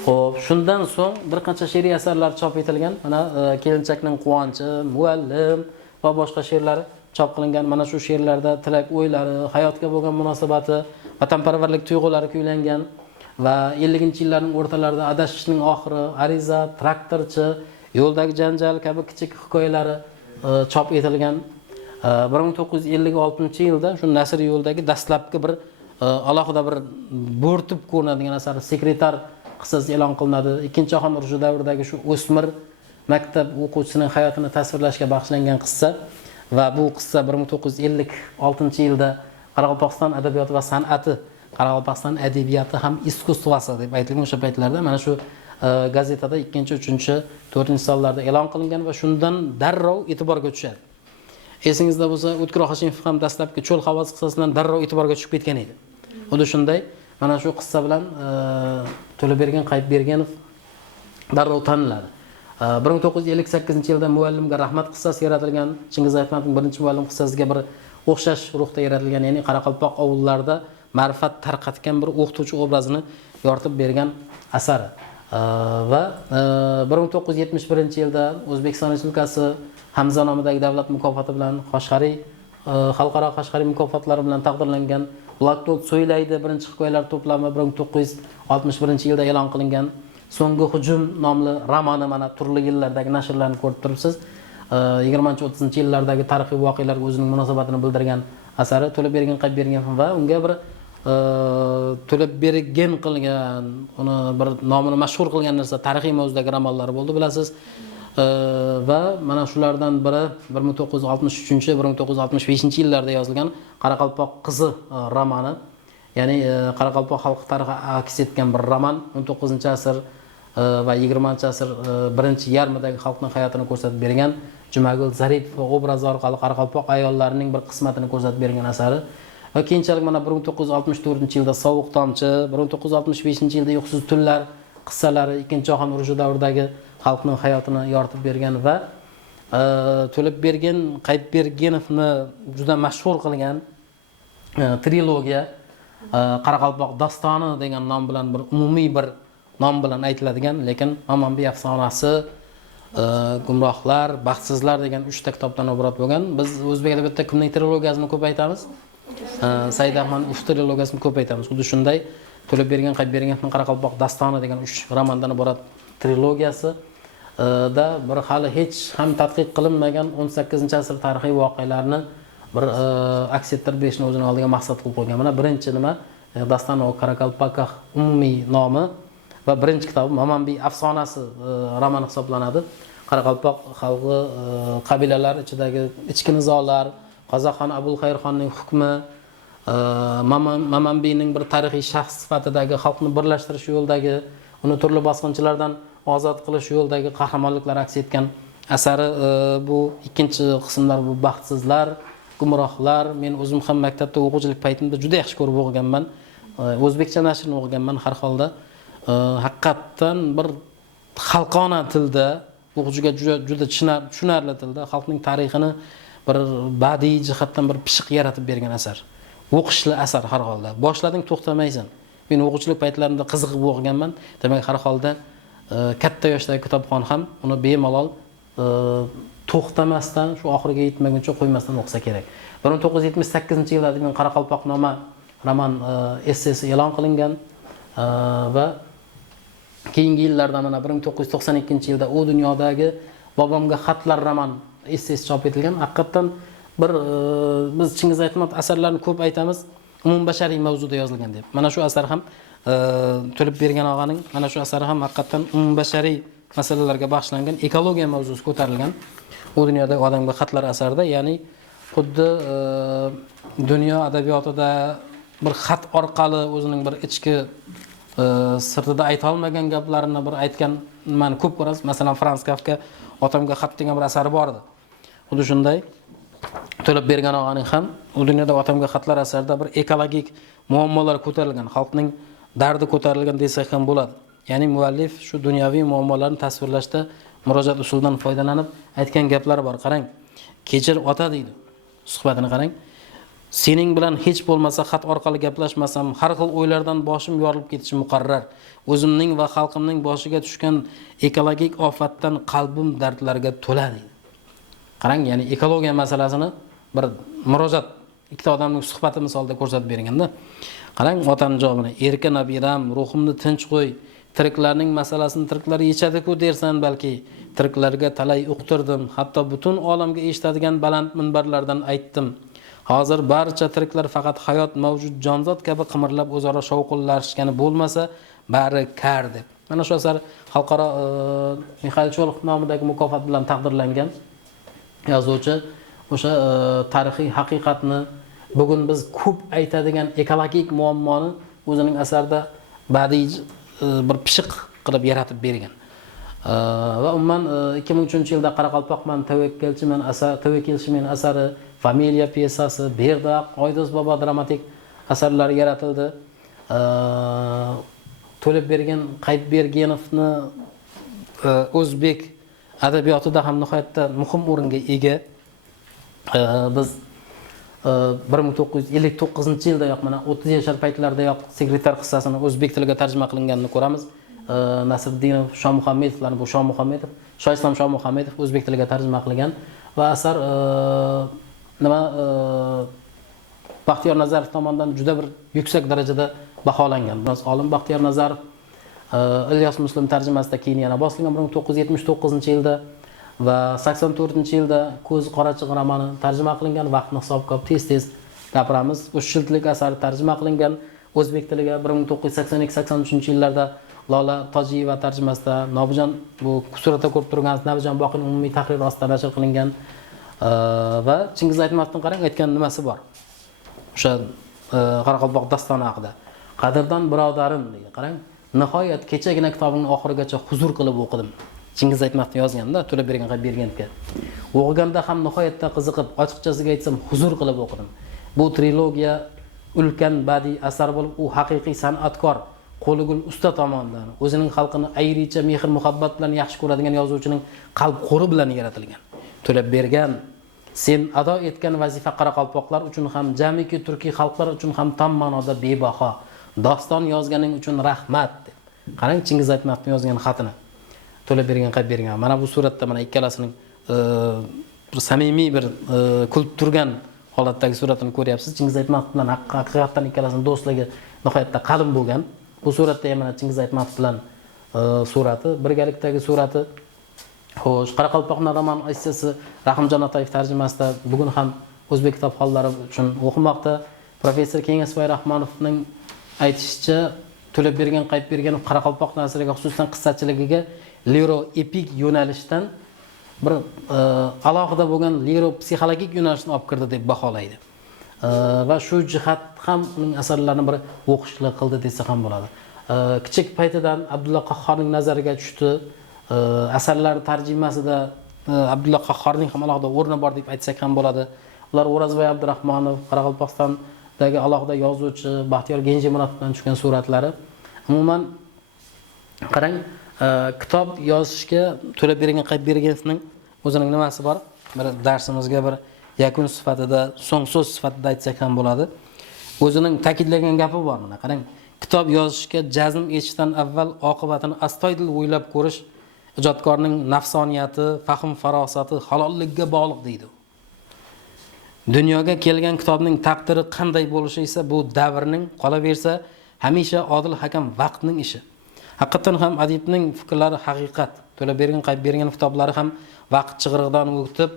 Xo'p, shundan so'ng bir qancha she'riy asarlar chop etilgan. Mana Kelinchakning quvonchi, Muallim va boshqa she'rlar chop qilingan. Mana shu she'rlarda tilak o'ylari, hayotga bo'lgan munosabati, vatanparvarlik tuyg'ulari kuylangan va 50-yillarning o'rtalarida Adashishning oxiri, Ariza, Traktorchi, Yo'ldagi janjal kabi kichik hikoyalari chop etilgan. 1956-yilda shu nasr yo'ldagi dastlabki bir alohida bir bo'rtib ko'rinadigan asar Sekretar qissasi e'lon qilinadi. Ikkinchi jahon urushi davridagi shu o'smir maktab o'quvchisining hayotini tasvirlashga bag'ishlangan qissa va bu qissa 1956-yilda Qoraqalpog'iston adabiyoti va san'ati, Qoraqalpog'iston adabiyoti ham iskustvosi deb aytilgan o'sha paytlarda mana shu gazetada 2-3, 4-sonlarda e'lon qilingan va shundan darrov e'tiborga tushadi. Esingizda bo'lsa, O'tkir Hoshimov ham dastlabki Cho'l havosi qissasidan darrov e'tiborga tushib ketgan edi. Xuddi shunday mana shu qissa bilan To'labergen Qaytbergenov darrov taniladi. 1958-yilda muallimga rahmat qissasi yaratilgan. Chingiz Aytmatovning birinchi muallim qissasiga bir o'xshash ruhda yaratilgan, ya'ni Qoraqalpoq ovullarida ma'rifat tarqatgan bir o'qituvchi obrazini yoritib bergan asari. Va 1971-yilda O'zbekiston Respublikasi Hamza nomidagi davlat mukofoti bilan Qashqariy xalqaro Qashqariy mukofotlari bilan taqdirlangan Bloknot so'ylaydi birinchi hikoyalar to'plami 1961-yilda e'lon qilingan. So'nggi hujum nomli romani mana turli yillardagi nashrlarni ko'rib turibsiz. 20-30-yillardagi tarixiy voqealarga o'zining munosabatini bildirgan asari To'labergen Qaytbergen va unga bir To'labergen qilgan, uni bir nomini mashhur qilgan narsa tarixiy mavzudagi romanlari bo'ldi, bilasiz. Va mana shulardan biri 1963-1965-yillarda yozilgan Qoraqalpoq qizi romani. Ya'ni Qoraqalpoq xalq tarixi aks etgan bir roman, 19-asr va 20-asr birinchi yarmidagi xalqning hayotini ko'rsatib bergan. Jumagul Zaripov obrazi orqali Qoraqalpoq ayollarining bir qismatini ko'rsatib bergan asari. Va keyinchalik mana 1964-yilda Sovuq tomchi, 1965-yilda Yo'qsiz tunlar qissalari Ikkinchi jahon urushi davridagi xalqning hayotini yoritib bergan va To'labergen Qaytbergenovni juda mashhur qilgan trilogiya Qoraqalpoq dostoni degan nom bilan bir umumiy bir nom bilan aytiladigan, lekin Mamanbey afsonasi, Gumrohlar, Baxtsizlar degan 3 ta kitobdan iborat bo'lgan. Biz o'zbek adabiyotida kimning trilogiyasini ko'p aytamiz? Said Ahmadning 3 trilogiyasini ko'p aytamiz. Xuddi shunday To'labergen Qaytbergenovning Qoraqalpoq dostoni degan 3 romandan iborat trilogiyasi da bir hali hech ham tadqiq qilinmagan 18-asr tarixiy voqealarni bir aks ettirib berishni o'zining oldiga maqsad qilib qo'ygan. Mana birinchi nima Daston va Qoraqalpoq umumiy nomi va birinchi kitobi Mamanbey afsonasi romani hisoblanadi. Qoraqalpoq xalqi qabilalar ichidagi ichki nizolar, Qozoqxon Abulxayrxonning hukmi, Mamanbeyning bir tarixiy shaxs sifatidagi xalqni birlashtirish yo'lidagi, uni turli bosqinchilardan ozod qilish yo'lidagi qahramonliklar aks etgan asari. Bu ikkinchi qismlar, bu Baxtsizlar, Gumrohlar. Men o'zim ham maktabda o'quvchilik paytimda juda yaxshi ko'rib o'qiganman. O'zbekcha nashrni o'qiganman har holda. Haqiqatdan bir xalqona tilda, o'quvchiga juda tushunarli tilda xalqning tarixini bir badiiy jihatdan bir pishiq yaratib bergan asar. O'qishli asar har holda. Boshlading, to'xtamaysan. Men o'quvchilik paytlarimda qiziqib o'qiganman. Demak, har holda katta yoshdagi kitobxon ham uni bemalol to'xtamasdan, shu oxiriga yetmaguncha qo'ymasdan o'qisa kerak. 1978-yilda adibning Qoraqalpoqnoma roman essesi e'lon qilingan va keyingi yillarda mana 1992-yilda U dunyodagi bobomga xatlar roman essesi chop etilgan. Haqiqatan bir biz Chingiz Aytmatov asarlarini ko'p aytamiz, umumbashariy mavzuda yozilgan deb. Mana shu asar ham To'labergen og'aning mana shu asari ham haqiqatan umumbashariy masalalarga bag'ishlangan, ekologiya mavzusi ko'tarilgan. U dunyodagi odamga xatlar asarida, ya'ni xuddi dunyo adabiyotida bir xat orqali o'zining bir ichki sirtida ayta olmagan gaplarini bir aytgan nimani ko'p ko'rasiz. Masalan, Frans Kafka Otamga xat degan bir asari bor edi. Xuddi shunday To'labergen og'aning ham u dunyoda Otamga xatlar asarida bir ekologik muammolar ko'tarilgan, xalqning dardi ko'tarilgan desak ham bo'ladi. Ya'ni muallif shu dunyoviy muammolarni tasvirlashda murojaat usulidan foydalanib aytgan gaplari bor. Qarang, kechir ota deydi. Suhbatini qarang. Sening bilan hech bo'lmasa xat orqali gaplashmasam, har xil o'ylardan boshim yorilib ketishi muqarrar. O'zimning va xalqimning boshiga tushgan ekologik ofatdan qalbim dardlarga to'la deydi. Qarang, ya'ni ekologiya masalasini bir murojaat ikkita odamning suhbati misolida ko'rsatib berganda, qarang otaning javobini: "Erka nabiram, ruhimni tinch qo'y. Tiriklarning masalasini tiriklar yechadi-ku dersan balki. Tiriklarga talay uqtirdim, hatto butun olamga eshitadigan baland minbarlardan aytdim. Hozir barcha tiriklar faqat hayot mavjud jonzot kabi qimirlab o'zaro shovqinlashgani bo'lmasa, bari kar" deb. Mana shu asar xalqaro Mixail Cholxov nomidagi mukofot bilan taqdirlangan. Yozuvchi o'sha tarixiy haqiqatni, bugun biz ko'p aytadigan ekologik muammoni o'zining asarida badiiy bir pishiq qilib yaratib bergan. Va umuman 2003-yilda Qoraqalpoqman tavakkilchiman asari, Familiya piyesasi, Berdaq, Oydo'z bobo dramatik asarlari yaratildi. To'labergen Qaytbergenovni o'zbek adabiyotida ham nihoyatda muhim o'ringa ega. Biz 1959-yildayoq mana 30 yoshlar paytlardayoq sekretar qissasini o'zbek tiliga tarjima qilinganini ko'ramiz. Nasriddinov, Shomuhammedovlar, bu Shomuhammedov, Shoislom Shomuhammedov o'zbek tiliga tarjima qilgan va asar Baxtiyor Nazarov tomonidan juda bir yuksak darajada baholangan. Biz olim Baxtiyor Nazarov Ilyos Muslim tarjimasida keyin yana bosilgan 1979-yilda va 84-yilda Ko'z qorachiq romani tarjima qilingan. Vaqtni hisob-kitob tez-tez gapiramiz. 3 jildlik asar tarjima qilingan o'zbek tiliga 1982-83-yillarda Lola Tojiyeva tarjimasida Nobijon, bu suratda ko'rib turgansiz, Nobijon Boqiyning umumiy tahriri ostida nashr qilingan va Chingiz Aytmatovning qarang aytgan nimasi bor. O'sha Qoraqalpoq dastoni haqida. Qadrdon birodarim degan. Qarang, nihoyat kechagina kitobning oxirigacha huzur qilib o'qidim. Chingiz Aytmatov yozganda, to'lab bergan qilib berganga. O'qiganda ham nihoyatda qiziqib, ochiqchasiga aytsam, huzur qilib o'qidim. Bu trilogiya ulkan badiiy asar bo'lib, u haqiqiy san'atkor, qo'ligul usta tomonidan o'zining xalqini ayricha mehr-muhabbat bilan yaxshi ko'radigan yozuvchining qalb qo'ri bilan yaratilgan. To'lab bergan sen ado etgan vazifa qoraqalpoqlar uchun ham, jamiki turkiy xalqlar uchun ham tam ma'noda bebaho. Doston yozganing uchun rahmat. Qarang, Chingiz Aytmatovning yozgan xatini. To'lab bergan qilib bergan. Mana bu suratda mana ikkalasining bir samimiy bir kulib turgan holatdagi suratini ko'ryapsiz. Chingiz Aytmatov bilan haqiqatan ikkalasining do'stligi nihoyatda qalin bo'lgan. Bu suratda ham mana Chingiz Aytmatov bilan surati, birgalikdagi surati. Xo'sh, Qoraqalpoqning roman essesi Rahimjon Otayev tarjimasida bugun ham o'zbek kitobxonlari uchun o'qimoqda. Professor Kengasboy Rahmonovning aytishicha, to'lab bergan qaytib bergan Qoraqalpoq nasriga, xususan qissachiligiga liro-epik yo'nalishdan bir alohida bo'lgan liro-psixologik yo'nalishni olib kirdi deb baholaydi. Va shu jihat ham uning asarlarini bir o'qishli qildi desa ham bo'ladi. Kichik paytidan Abdulla Qahhorning nazariga tushdi. Asarlar tarjimasida Abdulla Qahhorning ham alohida o'rni bor deb aytsak ham bo'ladi. Ular O'razboy Abdurahmonov, Qoraqalpog'istondagi alohida yozuvchi Baxtiyor Genjimuratov bilan tushgan suratlari. Umuman qarang, kitob yozishga to'lab bergan qaytib berganning o'zining nimasi bor? Bir darsimizga bir yakun sifatida, so'ng so'z sifatida aytsak ham bo'ladi. O'zining ta'kidlagan gapi bor mana. Qarang, kitob yozishga jazm etishdan avval oqibatini astoydil o'ylab ko'rish ijodkorning nafsoniyati, fahm farosati, halollikka bog'liq deydi. Dunyoga kelgan kitobning taqdiri qanday bo'lishi esa bu davrning, qolaversa, hamisha odil hakam vaqtning ishi. Haqiqatan ham adibning fikrlari haqiqat. To'lab bergan qaytib bergan kitoblari ham vaqt chig'irig'idan o'tib,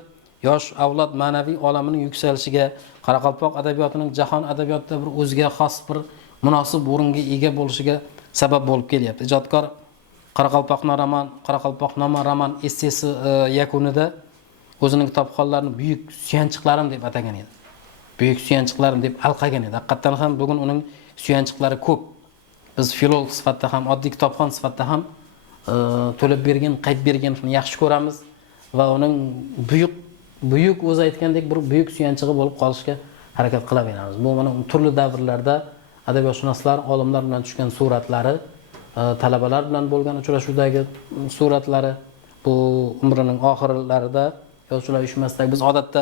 yosh avlod ma'naviy olamining yuksalishiga, Qoraqalpoq adabiyotining jahon adabiyotida bir o'ziga xos bir munosib o'ringa ega bo'lishiga sabab bo'lib kelyapti. Ijodkor Qoraqalpoqnoma roman essesi yakunida o'zining kitobxonlarini buyuk suyanchiqlarim deb atagan edi. Buyuk suyanchiqlarim deb alqagan edi. Haqiqatan ham bugun uning suyanchiqlari ko'p. Biz filolog sifatida ham, oddiy kitobxon sifatida ham to'lab bergan, qaytib berganini yaxshi ko'ramiz va uning buyuk o'zi aytgandek bir buyuk suyanchig'i bo'lib qolishga harakat qilaveramiz. Bu mana turli davrlarda adabiyotshunoslar, olimlar bilan tushgan suratlari, talabalar bilan bo'lgan uchrashuvdagi suratlari, bu umrining oxirlarida yozuvchilar uyushmasidagi biz odatda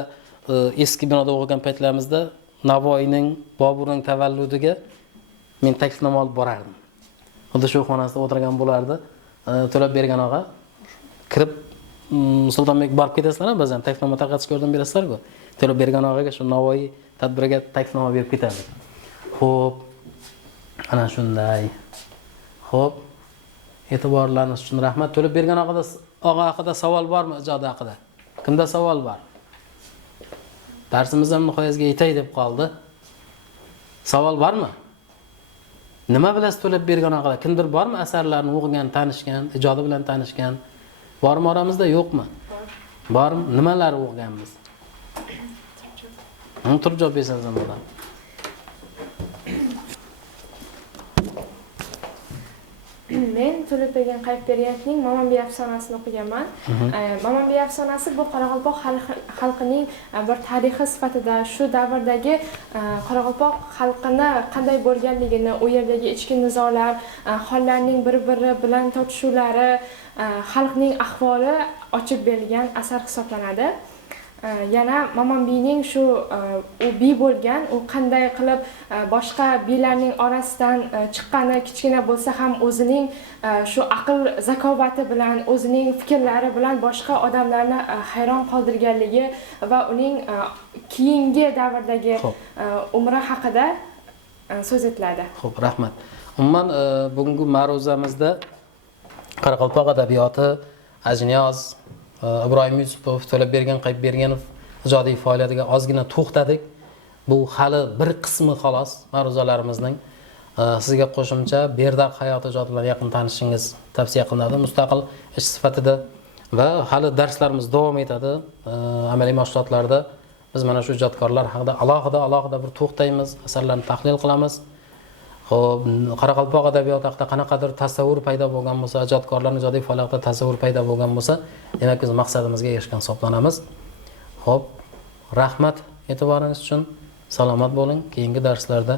eski binoda o'qigan paytlarimizda Navoiyning Boburning tavalludiga men taklifnoma olib borardim. Xuddi shu xonasida o'tirgan bo'lardi. To'lab bergan og'a kirib Sultonbek borib ketasizlar, ba'zan taklifnoma tarqatishga yordam berasizlar-ku. To'lab bergan og'aga shu Navoiy tadbiriga taklifnoma berib ketadi. Xo'p, ana shunday. Xo'p, e'tiborlariniz uchun rahmat. To'lab bergan og'a haqida savol bormi, ijodi haqida? Kimda savol bor? Darsimiz ham nihoyasiga yetay deb qoldi. Savol bormi? Nima bilasiz to'lab bergan haqida? Kimdir bormi asarlarini o'qigan, tanishgan, ijodi bilan tanishgan? Bormi oramizda, yo'qmi? Bormi? Nimalar o'qiganmiz? Turib javob bersangiz ham bo'ladi. Men To'lebbergan Qayiqbergenning Mamanbey afsonasini o'qiganman. Mamanbey afsonasi bu Qoraqalpoq xalqining bir tarixi sifatida shu davrdagi Qoraqalpoq xalqini qanday bo'lganligini, u yerdagi ichki nizolar, hollarning bir-biri bilan tortishuvlari, xalqning ahvoli ochib berilgan asar hisoblanadi. Yana Mamanbeyning shu u biy bo'lgan, u qanday qilib boshqa biylarning orasidan chiqqani, kichkina bo'lsa ham o'zining shu aql zakovati bilan, o'zining fikrlari bilan boshqa odamlarni hayron qoldirganligi va uning keyingi davrdagi umri haqida so'z etiladi. Xo'p, rahmat. Umuman bugungi ma'ruzamizda Qoraqalpoq adabiyoti, Ajniyoz, Ibrohim Yusupov, To'lebbergan Qayiqbergenov ijodiy faoliyatiga ozgina to'xtadik. Bu hali bir qismi xolos ma'ruzalarimizning. Sizga qo'shimcha Berdaq hayoti ijodi bilan yaqin tanishishingiz tavsiya qilinadi mustaqil ish sifatida va hali darslarimiz davom etadi. Amaliy mashg'ulotlarda biz mana shu ijodkorlar haqida alohida bir to'xtaymiz, asarlarni tahlil qilamiz. Xo'p, Qoraqalpoq adabiyoti haqida qanaqadir tasavvur paydo bo'lgan bo'lsa, ijodkorlarning ijodiy faoliyatida tasavvur paydo bo'lgan bo'lsa, demak biz maqsadimizga erishgan hisoblanamiz. Xo'p, rahmat e'tiboringiz uchun. Salomat bo'ling. Keyingi darslarda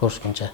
ko'rishguncha.